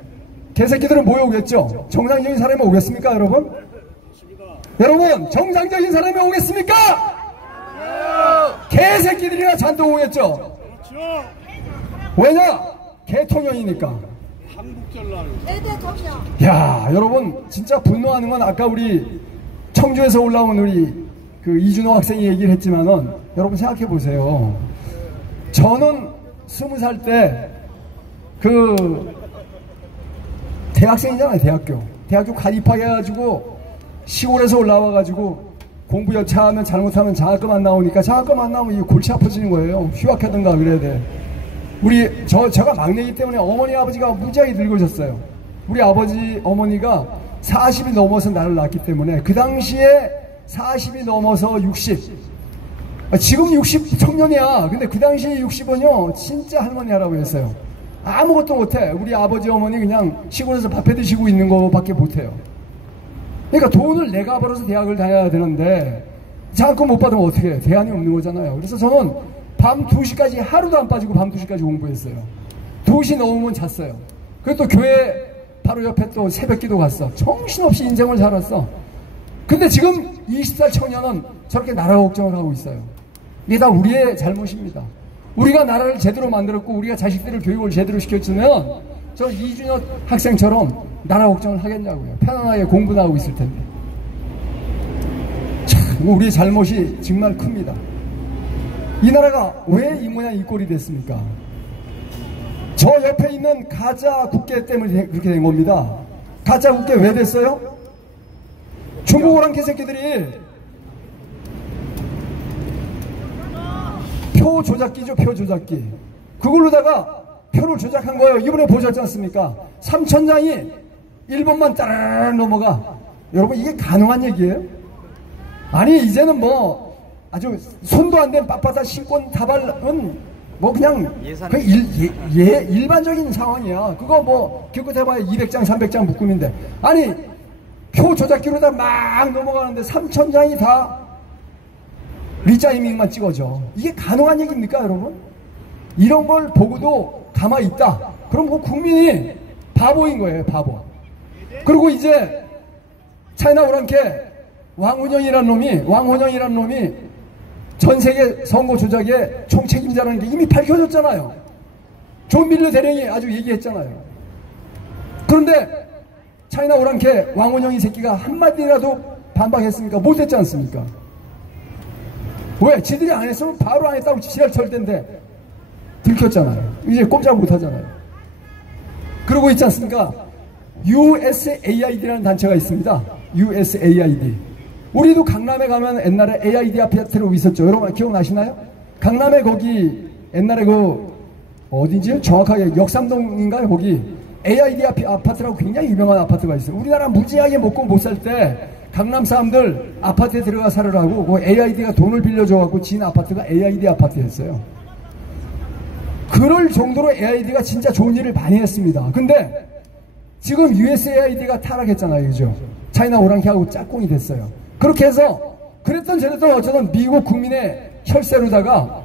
개새끼들은 모여오겠죠? 정상적인 사람이 오겠습니까, 여러분? 여러분, 정상적인 사람이 오겠습니까? 개새끼들이나 잔뜩 오겠죠? 왜냐? 대통령이니까. 야, 여러분 진짜 분노하는 건, 아까 우리 청주에서 올라온 우리 이준호 학생이 얘기를 했지만은, 여러분 생각해 보세요. 저는 20살 때 대학생이잖아요. 대학교 가입하게해가지고 시골에서 올라와가지고 공부 여차하면 잘못하면 장학금 안 나오니까, 장학금 안 나오면 이 골치 아파지는 거예요. 휴학하든가 그래야 돼. 제가 막내이기 때문에 어머니 아버지가 무지하게 늙으셨어요. 우리 아버지 어머니가 40이 넘어서 나를 낳았기 때문에, 그 당시에 40이 넘어서 60, 지금 60 청년이야. 근데 그 당시에 60은요 진짜 할머니 하라고 했어요. 아무것도 못해. 우리 아버지 어머니 그냥 시골에서 밥해 드시고 있는 거밖에 못해요. 그러니까 돈을 내가 벌어서 대학을 다녀야 되는데 장학금 못 받으면 어떻게 해? 대안이 없는 거잖아요. 그래서 저는 밤 2시까지 하루도 안 빠지고 밤 2시까지 공부했어요. 2시 넘으면 잤어요. 그리고 또 교회 바로 옆에 또 새벽기도 갔어. 정신없이 인생을 살았어. 근데 지금 20살 청년은 저렇게 나라 걱정을 하고 있어요. 이게 다 우리의 잘못입니다. 우리가 나라를 제대로 만들었고 우리가 자식들을 교육을 제대로 시켰으면 저 이준혁 학생처럼 나라 걱정을 하겠냐고요. 편안하게 공부나 하고 있을 텐데. 참, 우리의 잘못이 정말 큽니다. 이 나라가 왜 이 모양 이 꼴이 됐습니까? 저 옆에 있는 가짜 국회 때문에 그렇게 된 겁니다. 가짜 국회 왜 됐어요? 중국 오랑캐 새끼들이 표 조작기죠, 표 조작기. 그걸로다가 표를 조작한 거예요. 이번에 보셨지 않습니까? 3,000장이 1번만 따라락 넘어가. 여러분, 이게 가능한 얘기예요? 아니, 이제는 뭐 아주 손도 안 된 빳빳한 신권 다발은 뭐 그냥 그 일반적인 상황이야. 그거 뭐 기껏해봐야 200장 300장 묶음인데, 아니 표 조작기로다 막 넘어가는데 3,000장이 다 리짜이밍만 찍어져. 이게 가능한 얘기입니까, 여러분? 이런 걸 보고도 가만히 있다. 그럼 뭐 국민이 바보인 거예요, 바보. 그리고 이제 차이나 오랑캐 왕원영이라는 놈이 전 세계 선거 조작의 총책임자라는 게 이미 밝혀졌잖아요. 존 밀러 대령이 아주 얘기했잖아요. 그런데 차이나 오랑캐 왕원영이 새끼가 한마디라도 반박했습니까? 못했지 않습니까? 왜? 지들이 안 했으면 바로 안 했다고 지랄 털 텐데 들켰잖아요. 이제 꼼짝 못하잖아요. 그러고 있지 않습니까? USAID라는 단체가 있습니다. USAID. 우리도 강남에 가면 옛날에 AID 아파트로 있었죠. 여러분 기억나시나요? 강남에 거기 옛날에 그 어딘지 정확하게 역삼동인가요? 거기 AID 아파트라고 굉장히 유명한 아파트가 있어요. 우리나라 무지하게 먹고 못 살 때 강남 사람들 아파트에 들어가 살으라고 그 AID가 돈을 빌려줘갖고 지은 아파트가 AID 아파트였어요. 그럴 정도로 AID가 진짜 좋은 일을 많이 했습니다. 근데 지금 USAID가 타락했잖아요. 그죠? 차이나 오랑캐하고 짝꿍이 됐어요. 그렇게 해서 그랬던 저랬던 어쩌든 미국 국민의 혈세로다가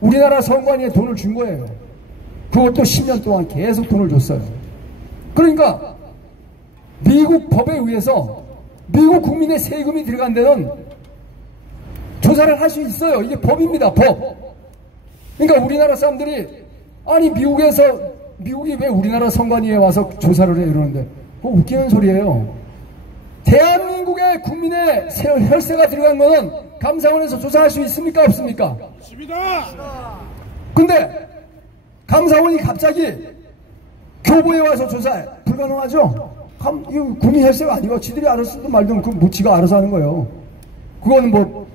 우리나라 선관위에 돈을 준 거예요. 그것도 10년 동안 계속 돈을 줬어요. 그러니까 미국 법에 의해서 미국 국민의 세금이 들어간 데는 조사를 할 수 있어요. 이게 법입니다. 법. 그러니까 우리나라 사람들이 아니 미국이 왜 우리나라 선관위에 와서 조사를 해 이러는데 그거 웃기는 소리예요. 대한민국의 국민의 혈세가 들어간 거는 감사원에서 조사할 수 있습니까? 없습니까? 있습니다. 근데 감사원이 갑자기 교보에 와서 조사해. 불가능하죠? 이거 국민 혈세가 아니고 지들이 알아서도 말든 그 지가 알아서 하는 거예요. 그거는 뭐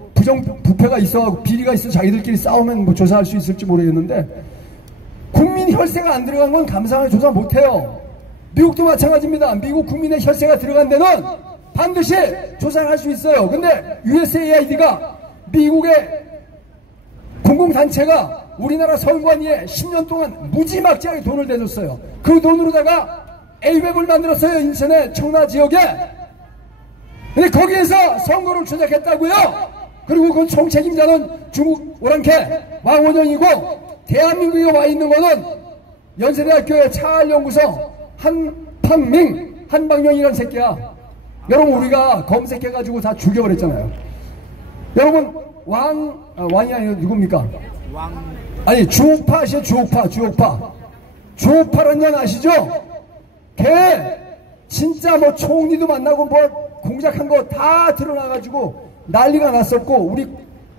부패가 있어가지고 비리가 있어 자기들끼리 싸우면 뭐 조사할 수 있을지 모르겠는데 국민 혈세가 안 들어간 건 감사원에 조사 못해요. 미국도 마찬가지입니다. 미국 국민의 혈세가 들어간 데는 반드시 조사를 할 수 있어요. 근데 USAID가 미국의 공공단체가 우리나라 선관위에 10년 동안 무지막지하게 돈을 대줬어요. 그 돈으로다가 A웹을 만들었어요. 인천의 청라 지역에. 근데 거기에서 선거를 조작했다고요. 그리고 그 총책임자는 중국 오랑캐 왕원영이고 대한민국에 와 있는 거는 연세대학교의 차알연구소 한방명이라는 새끼야. 여러분 우리가 검색해가지고 다 죽여버렸잖아요. 여러분 왕이 아니라 누굽니까? 아니 주옥파 아시죠? 주옥파라는 년 아시죠? 걔 진짜 뭐 총리도 만나고 뭐 공작한 거 다 드러나가지고 난리가 났었고 우리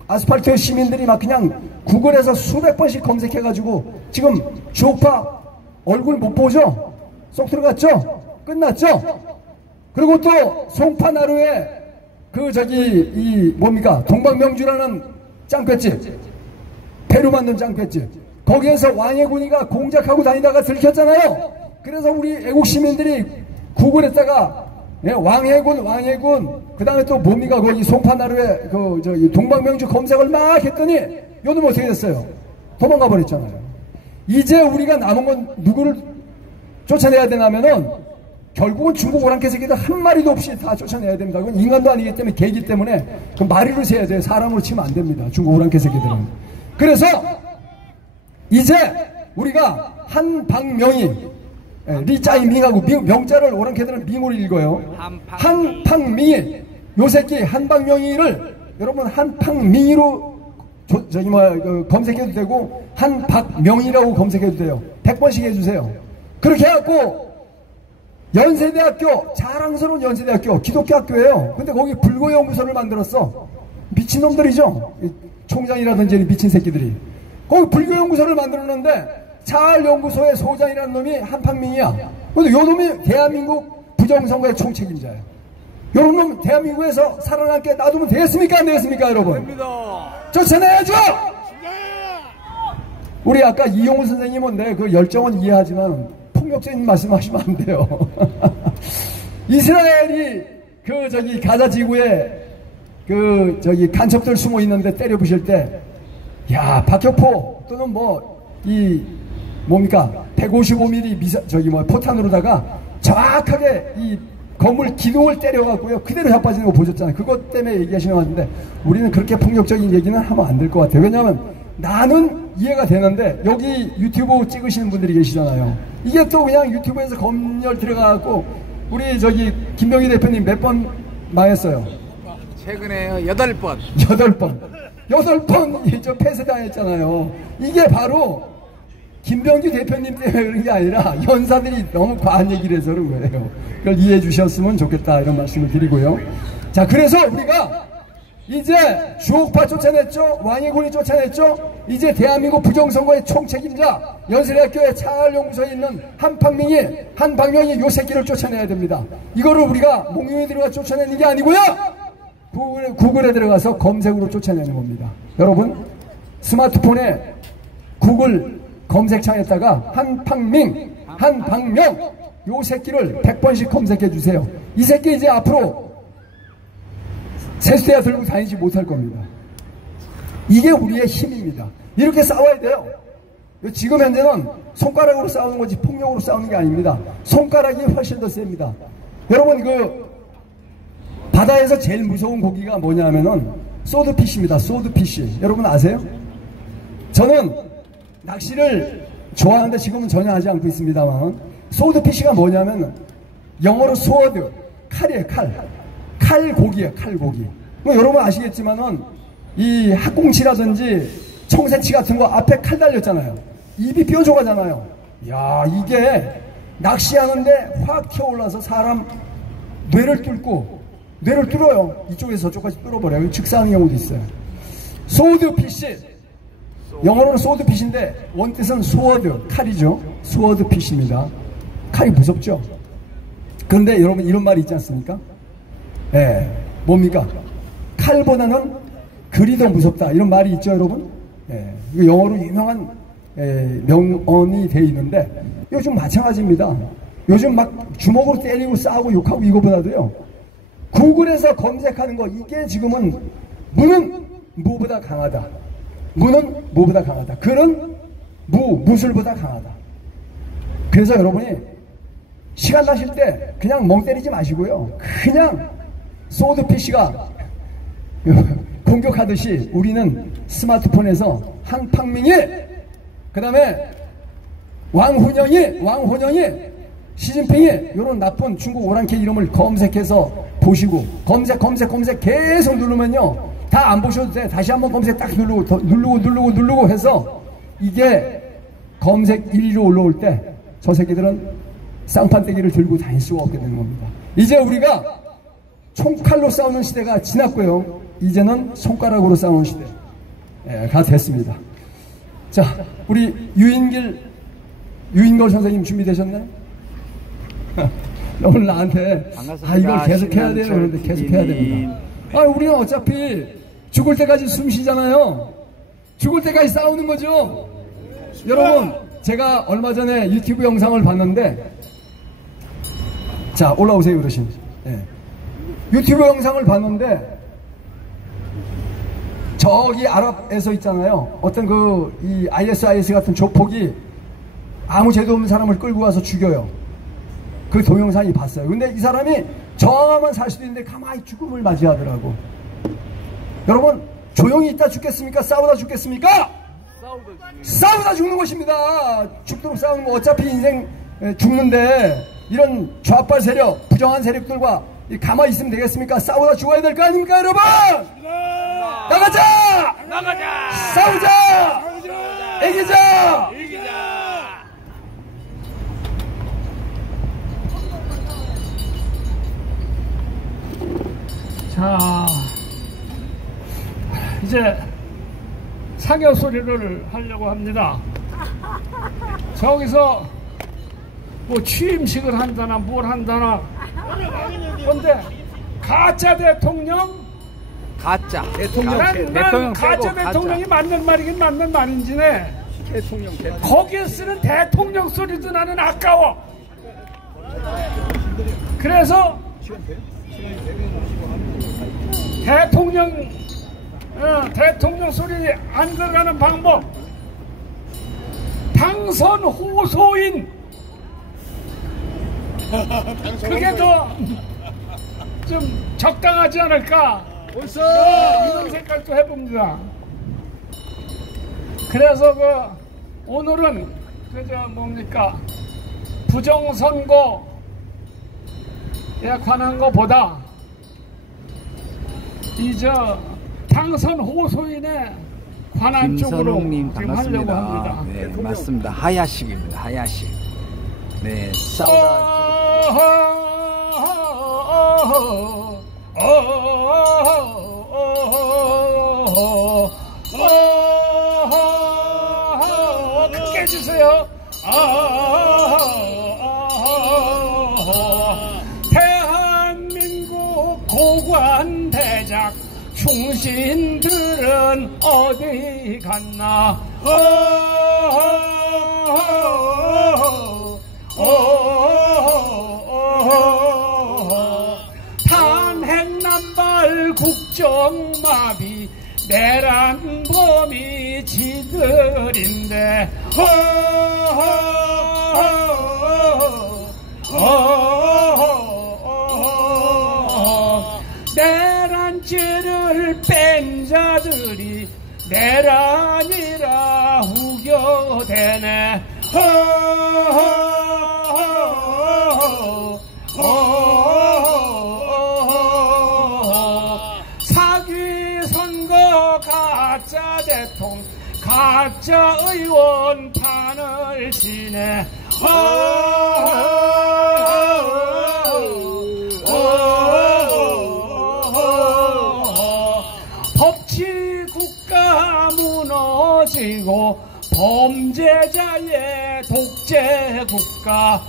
아스팔트 시민들이 막 그냥 구글에서 수백 번씩 검색해가지고 지금 주옥파 얼굴 못 보죠? 쏙 들어갔죠? 끝났죠? 그리고 또 송파나루에 이 뭡니까? 동방명주라는 짱볕집, 배로 만든 짱볕집, 거기에서 왕해군이가 공작하고 다니다가 들켰잖아요. 그래서 우리 애국 시민들이 구글에다가 왕해군 그 다음에 또 뭡니까? 거기 송파나루에 동방명주 검색을 막 했더니 요놈 어떻게 됐어요? 도망가 버렸잖아요. 이제 우리가 남은 건 누구를 쫓아내야 되냐면은 결국은 중국 오랑캐 새끼들 한 마리도 없이 다 쫓아내야 됩니다. 그건 인간도 아니기 때문에 개이기 때문에 그 마리로 세야 돼요. 사람으로 치면 안 됩니다. 중국 오랑캐 새끼들은. 그래서 이제 우리가 한방명이 리짜이밍하고 명자를 오랑캐들은 밍으로 읽어요. 한팡밍이 요 새끼 한방명이를 여러분 한팡밍이로 검색해도 되고 한박명이라고 검색해도 돼요. 100번씩 해주세요. 그렇게 해갖고 연세대학교, 자랑스러운 연세대학교, 기독교 학교예요. 근데 거기 불교연구소를 만들었어. 미친놈들이죠. 총장이라든지 미친 새끼들이. 거기 불교연구소를 만들었는데 차알연구소의 소장이라는 놈이 한팡민이야. 근데 요 놈이 대한민국 부정선거의 총책임자야. 요런 놈 대한민국에서 살아남게 놔두면 되겠습니까? 안 되겠습니까, 여러분? 됩니다. 쫓아내야죠! 우리 아까 이용훈 선생님은 내 그 열정은 이해하지만 폭력적인 말씀하시면 안 돼요. 이스라엘이 가자 지구에 간첩들 숨어 있는데 때려 부실 때, 야, 박격포 또는 뭡니까? 155mm 포탄으로다가 정확하게 이 건물 기둥을 때려갖고요. 그대로 자빠지는 거 보셨잖아요. 그것 때문에 얘기하시는 것 같은데 우리는 그렇게 폭력적인 얘기는 하면 안 될 것 같아요. 왜냐하면 나는 이해가 되는데 여기 유튜브 찍으시는 분들이 계시잖아요. 이게 또 그냥 유튜브에서 검열 들어가갖고 우리 김병희 대표님 몇 번 망했어요? 최근에 8번. 8번 폐쇄당했잖아요. 이게 바로 김병규 대표님 때문에 그런 게 아니라 연사들이 너무 과한 얘기를 해서 그런 거예요. 그걸 이해해 주셨으면 좋겠다 이런 말씀을 드리고요. 자, 그래서 우리가 이제 주옥파 쫓아냈죠. 왕의 군이 쫓아냈죠. 이제 대한민국 부정선거의 총책임자 연세대학교의 차알연구소에 있는 한팡명이 요 새끼를 쫓아내야 됩니다. 이거를 우리가 몽룡이 들어가 쫓아내는 게 아니고요. 구글에 들어가서 검색으로 쫓아내는 겁니다. 여러분 스마트폰에 구글 검색창에다가 한팡명 요 새끼를 100번씩 검색해 주세요. 이 새끼 이제 앞으로 세수대야 들고 다니지 못할 겁니다. 이게 우리의 힘입니다. 이렇게 싸워야 돼요. 지금 현재는 손가락으로 싸우는 거지 폭력으로 싸우는 게 아닙니다. 손가락이 훨씬 더 셉니다. 여러분 바다에서 제일 무서운 고기가 뭐냐면은 소드피쉬입니다. 소드피쉬. 여러분 아세요? 저는 낚시를 좋아하는데 지금은 전혀 하지 않고 있습니다만 소드피쉬가 뭐냐면 영어로 소드, 칼이에요. 칼고기예요. 칼고기. 여러분 아시겠지만은 이 학꽁치라든지 청새치 같은 거 앞에 칼 달렸잖아요. 입이 뾰족하잖아요. 야, 이게 낚시하는데 확 튀어올라서 사람 뇌를 뚫어요. 이쪽에서 저쪽까지 뚫어버려요. 즉사하는 경우도 있어요. 소드피쉬. 영어로는 소드피쉬인데 원뜻은 스워드, 칼이죠. 스워드피쉬입니다. 칼이 무섭죠. 그런데 여러분 이런 말이 있지 않습니까? 뭡니까? 칼보다는 글이 더 무섭다 이런 말이 있죠, 여러분. 이거 영어로 유명한 명언이 돼 있는데 요즘 마찬가지입니다. 요즘 막 주먹으로 때리고 싸우고 욕하고 이거보다도요, 구글에서 검색하는 거, 이게 지금은 무는 무보다 강하다. 무는 무보다 강하다. 글은 무술보다 강하다. 그래서 여러분이 시간 나실 때 그냥 멍 때리지 마시고요, 그냥 소드피쉬가 공격하듯이 우리는 스마트폰에서 한팡민이, 그 다음에 왕혼영이 시진핑이 이런 나쁜 중국 오랑캐 이름을 검색해서 보시고, 검색 계속 누르면요, 다 안 보셔도 돼. 다시 한번 검색 딱 누르고 해서 이게 검색 1위로 올라올 때 저 새끼들은 쌍판떼기를 들고 다닐 수가 없게 되는 겁니다. 이제 우리가 총칼로 싸우는 시대가 지났고요, 이제는 손가락으로 싸우는 시대가 됐습니다. 자, 우리 유인걸 선생님 준비되셨나요? 오늘 나한테 이걸 계속 해야 돼요. 그런데 계속 해야 됩니다. 우리는 어차피 죽을 때까지 숨 쉬잖아요. 죽을 때까지 싸우는 거죠. 여러분, 제가 얼마 전에 유튜브 영상을 봤는데, 자, 올라오세요, 그러시면. 유튜브 영상을 봤는데, 저기 아랍에서 있잖아요, 어떤 이 ISIS 같은 조폭이 아무 죄도 없는 사람을 끌고 와서 죽여요. 그 동영상이 봤어요. 근데 이 사람이 저만 살 수도 있는데 가만히 죽음을 맞이하더라고. 여러분, 조용히 있다 죽겠습니까? 싸우다 죽겠습니까? 싸우다 죽는 것입니다. 죽도록 싸우는 거. 어차피 인생 죽는데 이런 좌빨 세력, 부정한 세력들과 가만히 있으면 되겠습니까? 싸우다 죽어야 될 거 아닙니까, 여러분? 나가자! 싸우자! 이기자! 자, 이제 사교 소리를 하려고 합니다. 저기서 뭐 취임식을 한다나 뭘 한다나. 근데 가짜 대통령? 가짜 대통령. 난 가짜 대통령이 맞는 말이긴 맞는 말인지네. 거기에 쓰는 대통령 소리도 나는 아까워. 그래서 대통령 소리 안 들어가는 방법, 당선 호소인, 그게 더 좀 적당하지 않을까 이런 생각도 해봅니다. 그래서 오늘은 뭡니까, 부정선거에 관한 것보다 당선 호소인에 관한 쪽으로 김선웅님 지금 하려고 반갑습니다. 합니다. 네, 맞습니다. 하야식입니다. 하야식. 네, 싸우다. 크게 해주세요. 대한민국 고관대작 충신들은 어디 갔나. 탄핵난발 국정마비 내란 범위 지들인데 내란죄를 뺀 자들이 내란이라 우겨대네. 사기 선거 가짜 대통령 가짜 의원 판을 치네. 법치국가 무너지고 범죄자의 독재국가.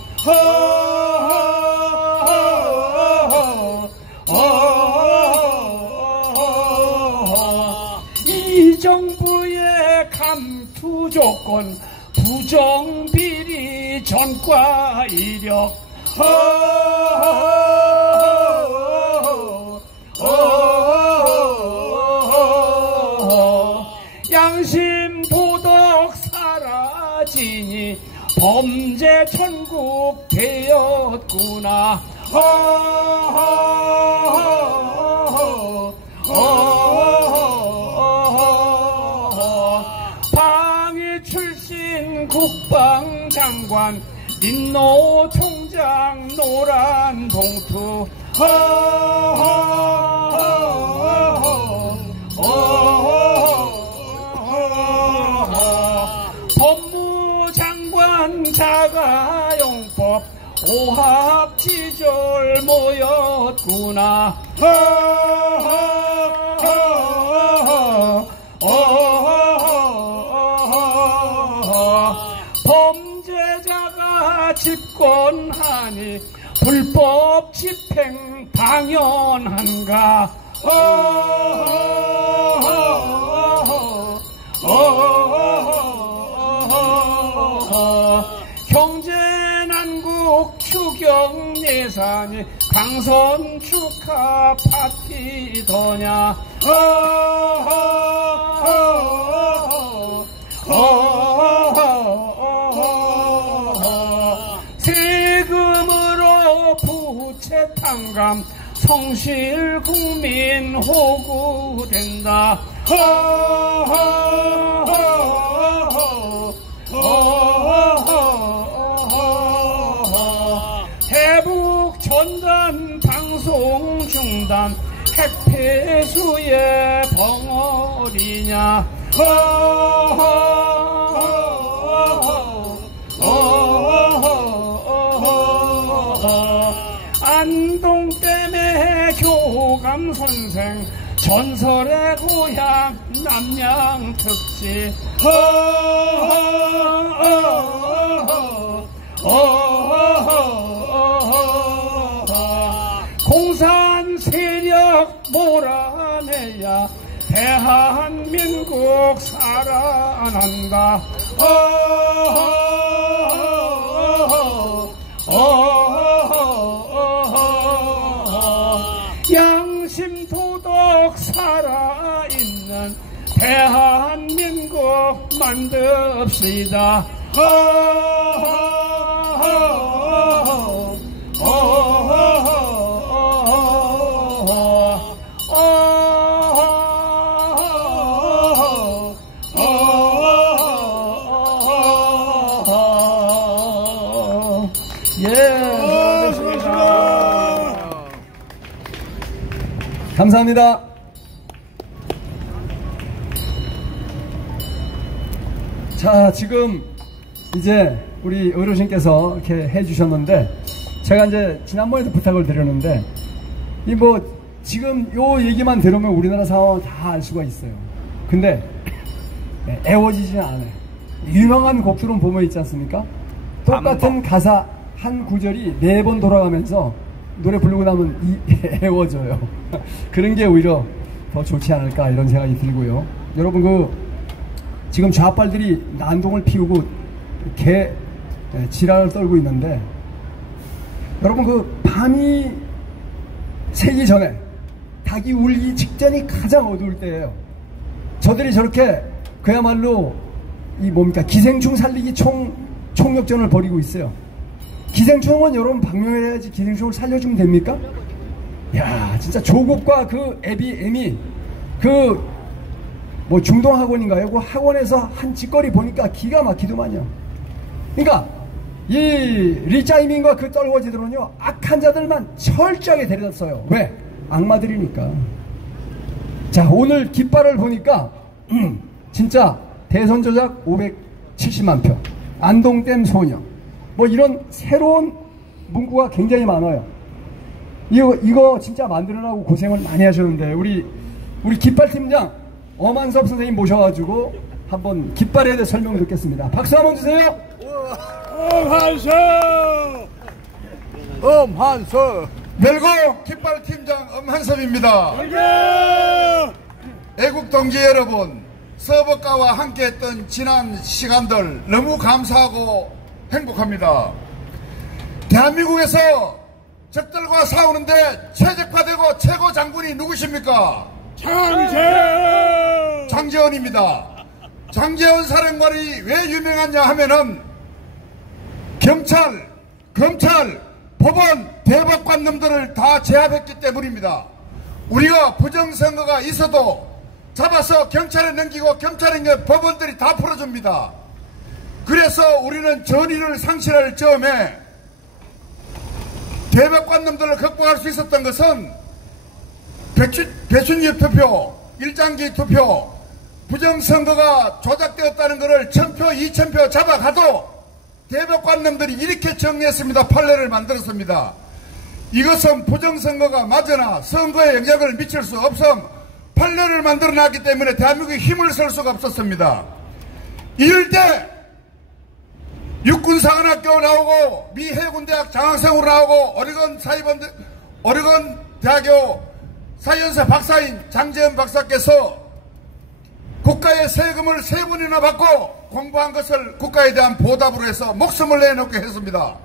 이 정부의 감투 조건 부정비리 전과 이력. 양심 도덕 사라지니 범죄 천국 되었구나. 방위 출신 국방장관 민노 총장 노란 봉투. 법무장관 자가용법 오합지졸 모였구나. 범죄자가 집권하니 불법 집행 당연한가. 경제난국 추경 예산이 강선 축하 파티더냐. 세금으로 부채 탕감 성실 국민 호구된다. 대북 전단 방송 중단 핵폐수의 벙어리냐. 안동댐의 교감 선생 전설의 고향 남양 특집. 하는가. 양심 도덕 살아있는 대한민국 만듭시다. 감사합니다. 자, 지금 이제 우리 어르신께서 이렇게 해주셨는데, 제가 이제 지난번에도 부탁을 드렸는데, 이 뭐 지금 요 얘기만 들으면 우리나라 상황을 다 알 수가 있어요. 근데 애워지지는 않아요. 유명한 곡들은 보면 있지 않습니까? 똑같은 가사 한 구절이 4번 돌아가면서 노래 부르고 나면 애워져요. 그런 게 오히려 더 좋지 않을까 이런 생각이 들고요. 여러분, 지금 좌빨들이 난동을 피우고 개 지랄을 떨고 있는데, 여러분, 밤이 새기 전에 닭이 울기 직전이 가장 어두울 때예요. 저들이 저렇게 그야말로 기생충 살리기 총력전을 벌이고 있어요. 기생충은 여러분 박멸해야지 기생충을 살려주면 됩니까? 야, 진짜 조국과 애미 중동학원인가요? 그 학원에서 한 짓거리 보니까 기가 막히더만요. 그러니까 이 리짜이민과 그 떨거지들은요, 악한 자들만 철저하게 데려다. 왜? 악마들이니까. 자, 오늘 깃발을 보니까 진짜 대선 조작 570만 표, 안동댐 소녀, 이런 새로운 문구가 굉장히 많아요. 이거 진짜 만들으라고 고생을 많이 하셨는데, 우리 깃발팀장 엄한섭 선생님 모셔가지고 한번 깃발에 대해 설명 듣겠습니다. 박수 한번 주세요. 엄한섭 멸고 깃발팀장 엄한섭입니다. 애국동지 여러분, 서버가와 함께했던 지난 시간들 너무 감사하고 행복합니다. 대한민국에서 적들과 싸우는데 최적화되고 최고 장군이 누구십니까? 장제원입니다. 장제원 사령관이 왜 유명하냐 하면은 경찰, 검찰, 법원, 대법관 놈들을 다 제압했기 때문입니다. 우리가 부정선거가 있어도 잡아서 경찰에 넘기고 경찰에 법원들이 다 풀어줍니다. 그래서 우리는 전의를 상실할 즈음에 대법관 놈들을 극복할 수 있었던 것은 배춘유 투표, 일장기 투표, 부정선거가 조작되었다는 것을 1000표, 2000표 잡아가도 대법관 놈들이 이렇게 정리했습니다. 판례를 만들었습니다. 이것은 부정선거가 맞으나 선거에 영향을 미칠 수 없음 판례를 만들어놨기 때문에 대한민국이 힘을 쓸 수가 없었습니다. 이럴 때 육군사관학교 나오고 미 해군대학 장학생으로 나오고 오레곤 대학교 사이언스 박사인 장제원 박사께서 국가의 세금을 3번이나 받고 공부한 것을 국가에 대한 보답으로 해서 목숨을 내놓게 했습니다.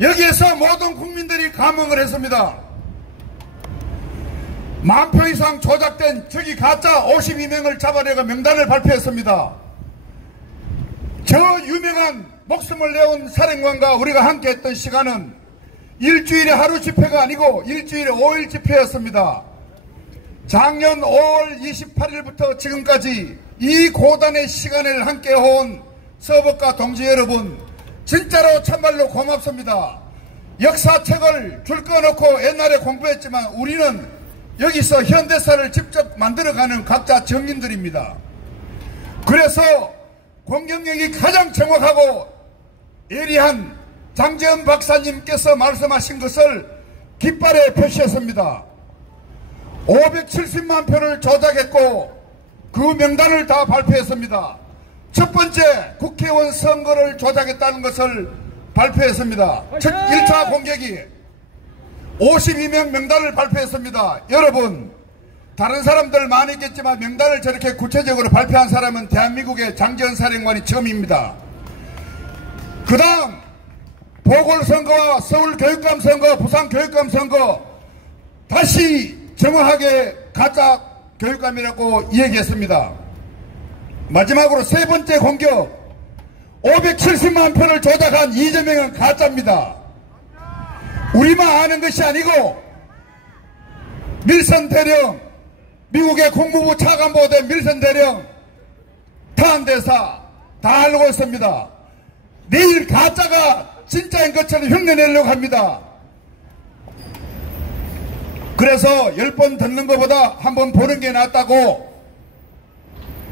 여기에서 모든 국민들이 감흥을 했습니다. 10,000표 이상 조작된 적이 가짜 52명을 잡아내고 명단을 발표했습니다. 저 유명한 목숨을 내온 사령관과 우리가 함께했던 시간은 일주일에 하루 집회가 아니고 일주일에 5일 집회였습니다. 작년 5월 28일부터 지금까지 이 고단의 시간을 함께 해온 서법가 동지 여러분, 진짜로 참말로 고맙습니다. 역사책을 줄 꺼놓고 옛날에 공부했지만 우리는 여기서 현대사를 직접 만들어가는 각자 정인들입니다. 그래서 공경력이 가장 정확하고 예리한 장제원 박사님께서 말씀하신 것을 깃발에 표시했습니다. 570만 표를 조작했고 그 명단을 다 발표했습니다. 첫 번째 국회의원 선거를 조작했다는 것을 발표했습니다. 첫 1차 공격이 52명 명단을 발표했습니다. 여러분, 다른 사람들 많이 있겠지만 명단을 저렇게 구체적으로 발표한 사람은 대한민국의 장지원 사령관이 처음입니다. 그 다음 보궐선거와 서울교육감 선거, 부산교육감 선거 다시 정확하게 가짜 교육감이라고 얘기했습니다. 마지막으로 세 번째 공격, 570만 표를 조작한 이재명은 가짜입니다. 우리만 아는 것이 아니고 밀선 대령, 미국의 국무부 차관보된 밀선 대령, 탄대사 다 알고 있습니다. 내일 가짜가 진짜인 것처럼 흉내내려고 합니다. 그래서 10번 듣는 것보다 한번 보는 게 낫다고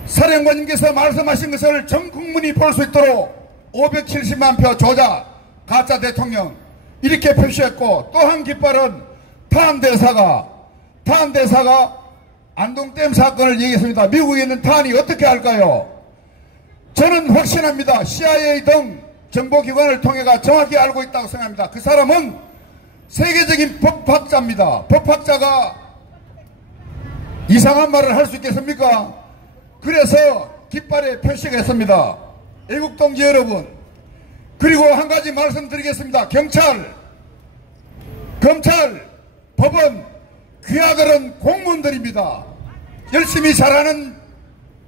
사령관님께서 말씀하신 것을 전 국민이 볼 수 있도록 570만 표 조작 가짜 대통령 이렇게 표시했고, 또 한 깃발은 탄대사가 안동댐 사건을 얘기했습니다. 미국에 있는 탄이 어떻게 할까요? 저는 확신합니다. CIA 등 정보기관을 통해가 정확히 알고 있다고 생각합니다. 그 사람은 세계적인 법학자입니다. 법학자가 이상한 말을 할 수 있겠습니까? 그래서 깃발에 표시가 했습니다. 애국동지 여러분, 그리고 한 가지 말씀드리겠습니다. 경찰, 검찰, 법원, 귀하들은 공무원들입니다. 열심히 잘하는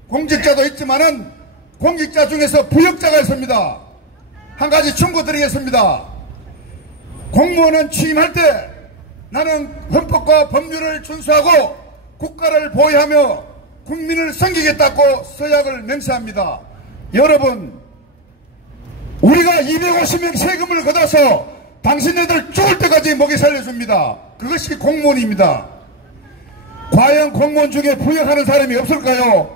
공직자도 있지만은 공직자 중에서 부역자가 있습니다. 한 가지 충고 드리겠습니다. 공무원은 취임할 때 나는 헌법과 법률을 준수하고 국가를 보호하며 국민을 섬기겠다고 서약을 맹세합니다. 여러분, 우리가 250명 세금을 걷어서 당신네들 죽을 때까지 먹이 살려줍니다. 그것이 공무원입니다. 과연 공무원 중에 부역하는 사람이 없을까요?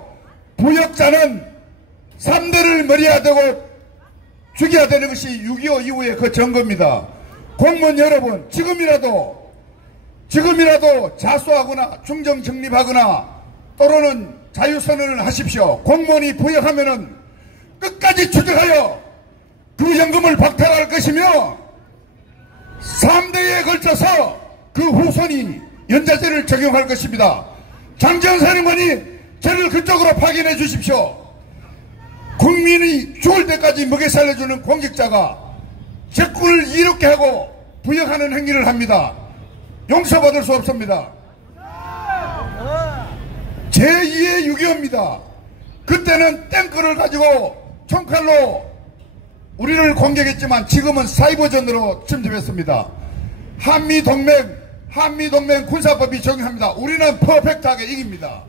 부역자는 3대를 머리야 되고 죽여야 되는 것이 6.25 이후의 그 증거입니다. 공무원 여러분, 지금이라도 자수하거나 중정 정립하거나 또는 자유선언을 하십시오. 공무원이 부역하면은 끝까지 추적하여 그 연금을 박탈할 것이며 3대에 걸쳐서 그 후손이 연좌제를 적용할 것입니다. 장지원 사령관이 저를 그쪽으로 파견해 주십시오. 국민이 죽을 때까지 먹여 살려주는 공직자가 적군을 이롭게 하고 부역하는 행위를 합니다. 용서받을 수 없습니다. 제2의 6.25입니다. 그때는 탱크를 가지고 총칼로 우리를 공격했지만 지금은 사이버전으로 침입했습니다. 한미동맹 군사법이 적용합니다. 우리는 퍼펙트하게 이깁니다.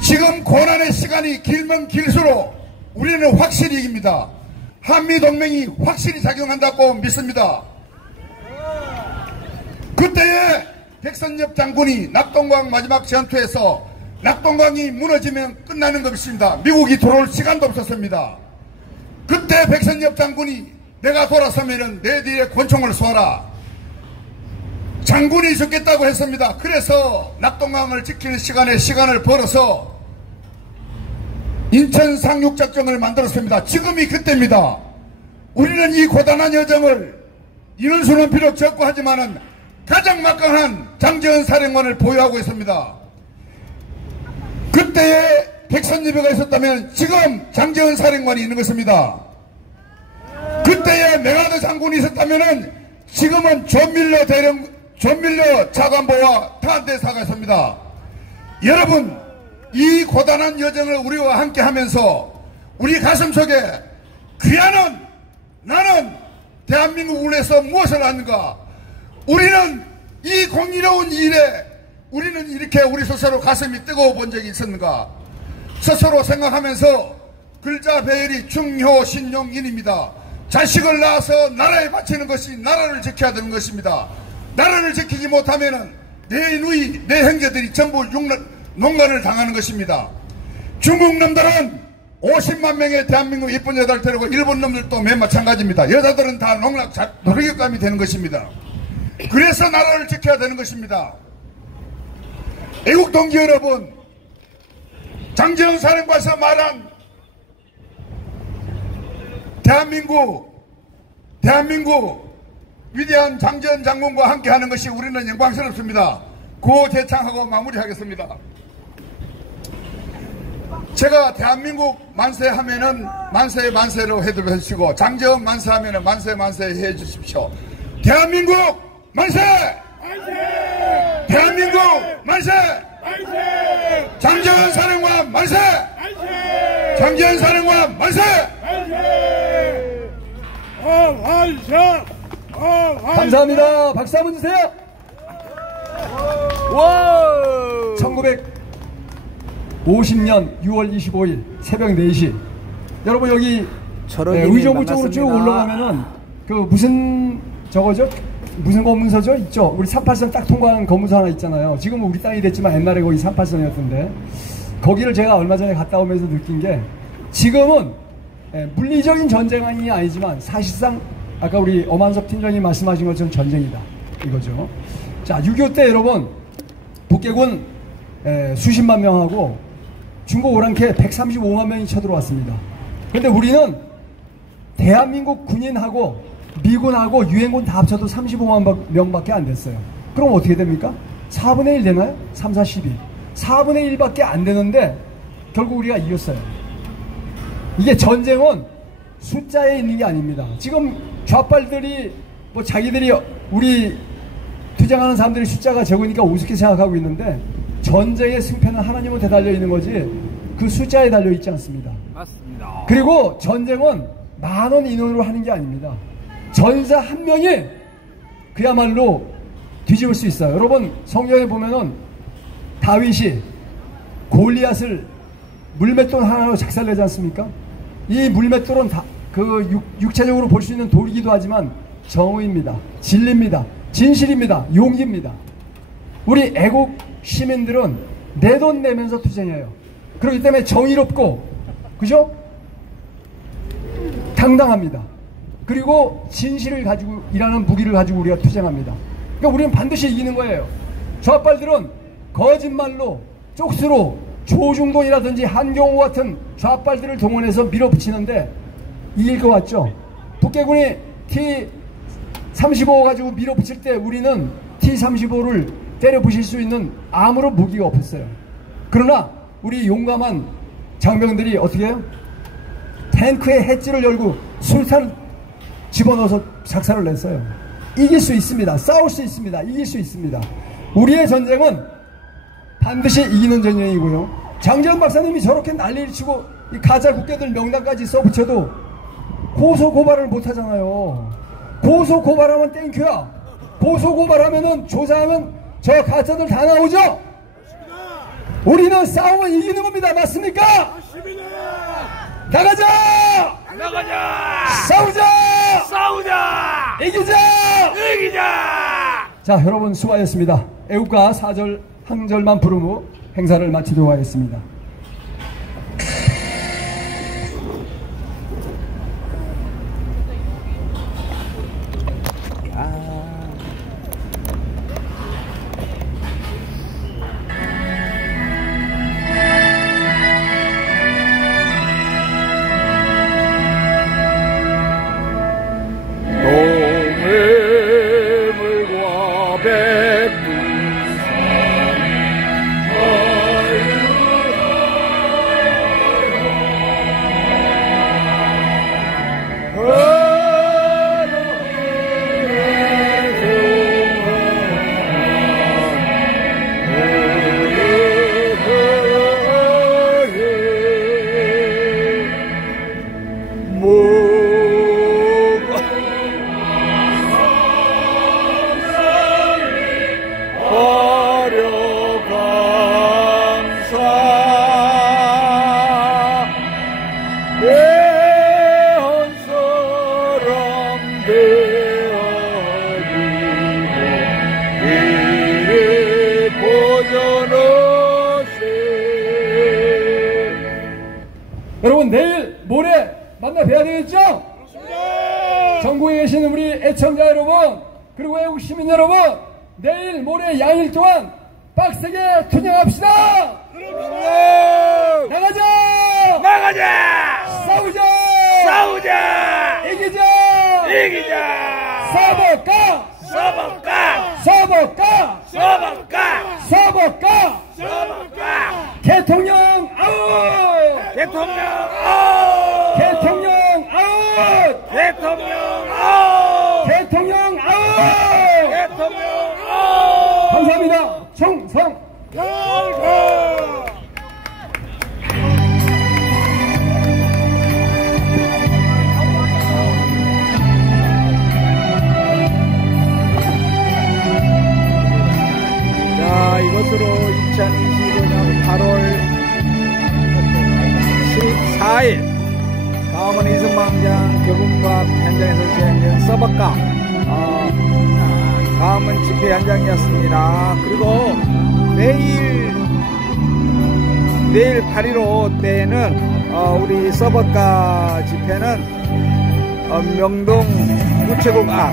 지금 고난의 시간이 길면 길수록 우리는 확실히 이깁니다. 한미동맹이 확실히 작용한다고 믿습니다. 그때에 백선엽 장군이 낙동강 마지막 전투에서 낙동강이 무너지면 끝나는 것입니다. 미국이 들어올 시간도 없었습니다. 그때 백선엽 장군이 내가 돌아서면은 내 뒤에 권총을 쏘아라. 장군이 죽겠다고 했습니다. 그래서 낙동강을 지키는 시간에 시간을 벌어서 인천 상륙작전을 만들었습니다. 지금이 그때입니다. 우리는 이 고단한 여정을 인원수는 비록 적고 하지만은 가장 막강한 장지원 사령관을 보유하고 있습니다. 그때에 백선엽이가 있었다면 지금 장지원 사령관이 있는 것입니다. 그때에 메가더 장군이 있었다면 지금은 존밀러 차관보와 탄대사가 있습니다. 여러분, 이 고단한 여정을 우리와 함께 하면서 우리 가슴속에 귀하는 나는 대한민국을 위해서 무엇을 하는가? 우리는 이 공의로운 일에 우리는 이렇게 우리 스스로 가슴이 뜨거워 본 적이 있었는가? 스스로 생각하면서 글자 배열이 중효 신용인입니다. 자식을 낳아서 나라에 바치는 것이 나라를 지켜야 되는 것입니다. 나라를 지키지 못하면은 내 누이, 내 형제들이 전부 농간을 당하는 것입니다. 중국 놈들은 50만 명의 대한민국 이쁜 여자를 데리고 일본 놈들도 맨 마찬가지입니다. 여자들은 다 노력감이 되는 것입니다. 그래서 나라를 지켜야 되는 것입니다. 애국동지 여러분, 장지원 사령관에서 말한 대한민국 위대한 장지원 장군과 함께하는 것이 우리는 영광스럽습니다. 구호 제창하고 마무리하겠습니다. 제가 대한민국 만세 하면은 만세 만세로 해주시고 장제원 만세 하면은 만세 만세 해주십시오. 대한민국 만세! 만세! 대한민국 만세! 만세! 장제원 사령관 만세! 만세! 장제원 사령관 만세! 만세! 감사합니다. 박수 한번 주세요. 1950년 6월 25일 새벽 4시. 여러분 여기 의정부 쪽으로 쭉 올라가면은 그 무슨 저거죠? 무슨 검문소죠? 있죠? 우리 383 딱 통과하는 검문소 하나 있잖아요. 지금은 우리 땅이 됐지만 옛날에 거기 383이었던데 거기를 제가 얼마 전에 갔다 오면서 느낀 게 지금은 물리적인 전쟁이 아니지만 사실상 아까 우리 엄한섭 팀장님 말씀하신 것처럼 전쟁이다 이거죠. 자, 6.25 때 여러분 북괴군 수십만 명하고 중국 오랑캐 135만 명이 쳐들어왔습니다. 그런데 우리는 대한민국 군인하고 미군하고 유엔군 다 합쳐도 35만 명밖에 안 됐어요. 그럼 어떻게 됩니까? 4분의 1 되나요? 3, 4, 12 4분의 1밖에 안 되는데 결국 우리가 이겼어요. 이게 전쟁은 숫자에 있는 게 아닙니다. 지금 좌빨들이 뭐 자기들이 우리 투쟁하는 사람들이 숫자가 적으니까 우습게 생각하고 있는데 전쟁의 승패는 하나님한테 달려 있는 거지 그 숫자에 달려 있지 않습니다. 맞습니다. 그리고 전쟁은 만원 인원으로 하는 게 아닙니다. 전사 한 명이 그야말로 뒤집을 수 있어요. 여러분 성경에 보면은 다윗이 골리앗을 물맷돌 하나로 작살내지 않습니까? 이 물맷돌은 다 그 육체적으로 볼 수 있는 돌이기도 하지만 정의입니다. 진리입니다. 진실입니다. 용기입니다. 우리 애국 시민들은 내 돈 내면서 투쟁해요. 그렇기 때문에 정의롭고 그죠? 당당합니다. 그리고 진실을 가지고 일하는 무기를 가지고 우리가 투쟁합니다. 그러니까 우리는 반드시 이기는 거예요. 좌빨들은 거짓말로 쪽수로 조중동이라든지 한경호 같은 좌빨들을 동원해서 밀어붙이는데 이길 것 같죠? 북괴군이 T-35 가지고 밀어붙일 때 우리는 T-35를 때려 부실 수 있는 아무런 무기가 없었어요. 그러나 우리 용감한 장병들이 어떻게 해요? 탱크에 햇질을 열고 술탄을 집어넣어서 작살을 냈어요. 이길 수 있습니다. 싸울 수 있습니다. 이길 수 있습니다. 우리의 전쟁은 반드시 이기는 전쟁이고요. 장재원 박사님이 저렇게 난리를 치고 이 가짜 국회들 명단까지 써붙여도 고소고발을 못하잖아요. 고소고발하면 땡큐야. 고소고발하면은 조사하면 저 가짜들 다 나오죠? 우리는 싸우면 이기는 겁니다. 맞습니까? 맞습니다. 나가자! 나가자! 싸우자! 싸우자! 이기자! 이기자! 자, 여러분 수고하셨습니다. 애국가 4절 한 절만 부른 후 행사를 마치도록 하겠습니다. 여러분 내일 모레 만나 뵈야 되겠죠? 전국에 계신 우리 애청자 여러분 그리고 애국 시민 여러분 내일 모레 양일 동안 빡세게 투쟁합시다. 나가자! 나가자! 싸우자! 싸우자! 이기자! 이기자! 싸볼까? 써볼까? 싸볼까? 써볼까? 서버가 대통령 아웃! 대통령 아웃! 대통령 아웃! 대통령 아웃! 대통령 아웃! 대통령 아웃! 감사합니다. 충성! 자, 이것으로 2025년 8월 14일 강원 이승망장 교분박 현장에서 진행된 서버가 강원 집회 현장이었습니다. 그리고 내일 8.15 때에는 우리 서버가 집회는 명동 우체국 앞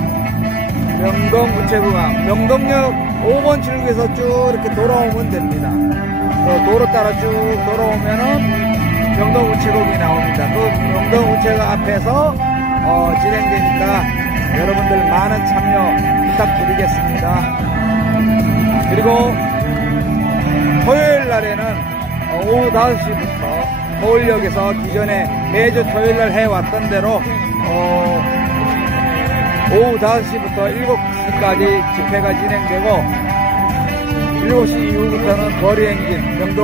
명동역 5번 출구에서 쭉 이렇게 돌아오면 됩니다. 도로 따라 쭉 돌아오면은 명동 우체국이 나옵니다. 그 명동 우체국 앞에서 진행되니까 여러분들 많은 참여 부탁드리겠습니다. 그리고 토요일 날에는 오후 5시부터 서울역에서 기존에 매주 토요일 날 해왔던 대로 오후 5시부터 7시까지 집회가 진행되고 7시 이후부터는 거리행진, 명동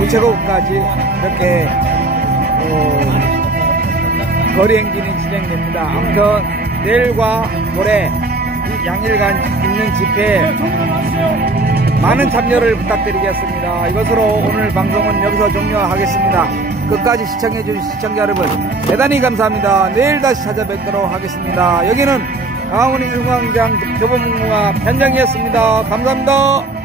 우체국까지 이렇게 거리행진이 진행됩니다. 아무튼 내일과 모레 이 양일간 있는 집회에 많은 참여를 부탁드리겠습니다. 이것으로 오늘 방송은 여기서 종료하겠습니다. 끝까지 시청해주신 시청자 여러분 대단히 감사합니다. 내일 다시 찾아뵙도록 하겠습니다. 여기는 강원 이승망장 교보문고가 현장이었습니다. 감사합니다.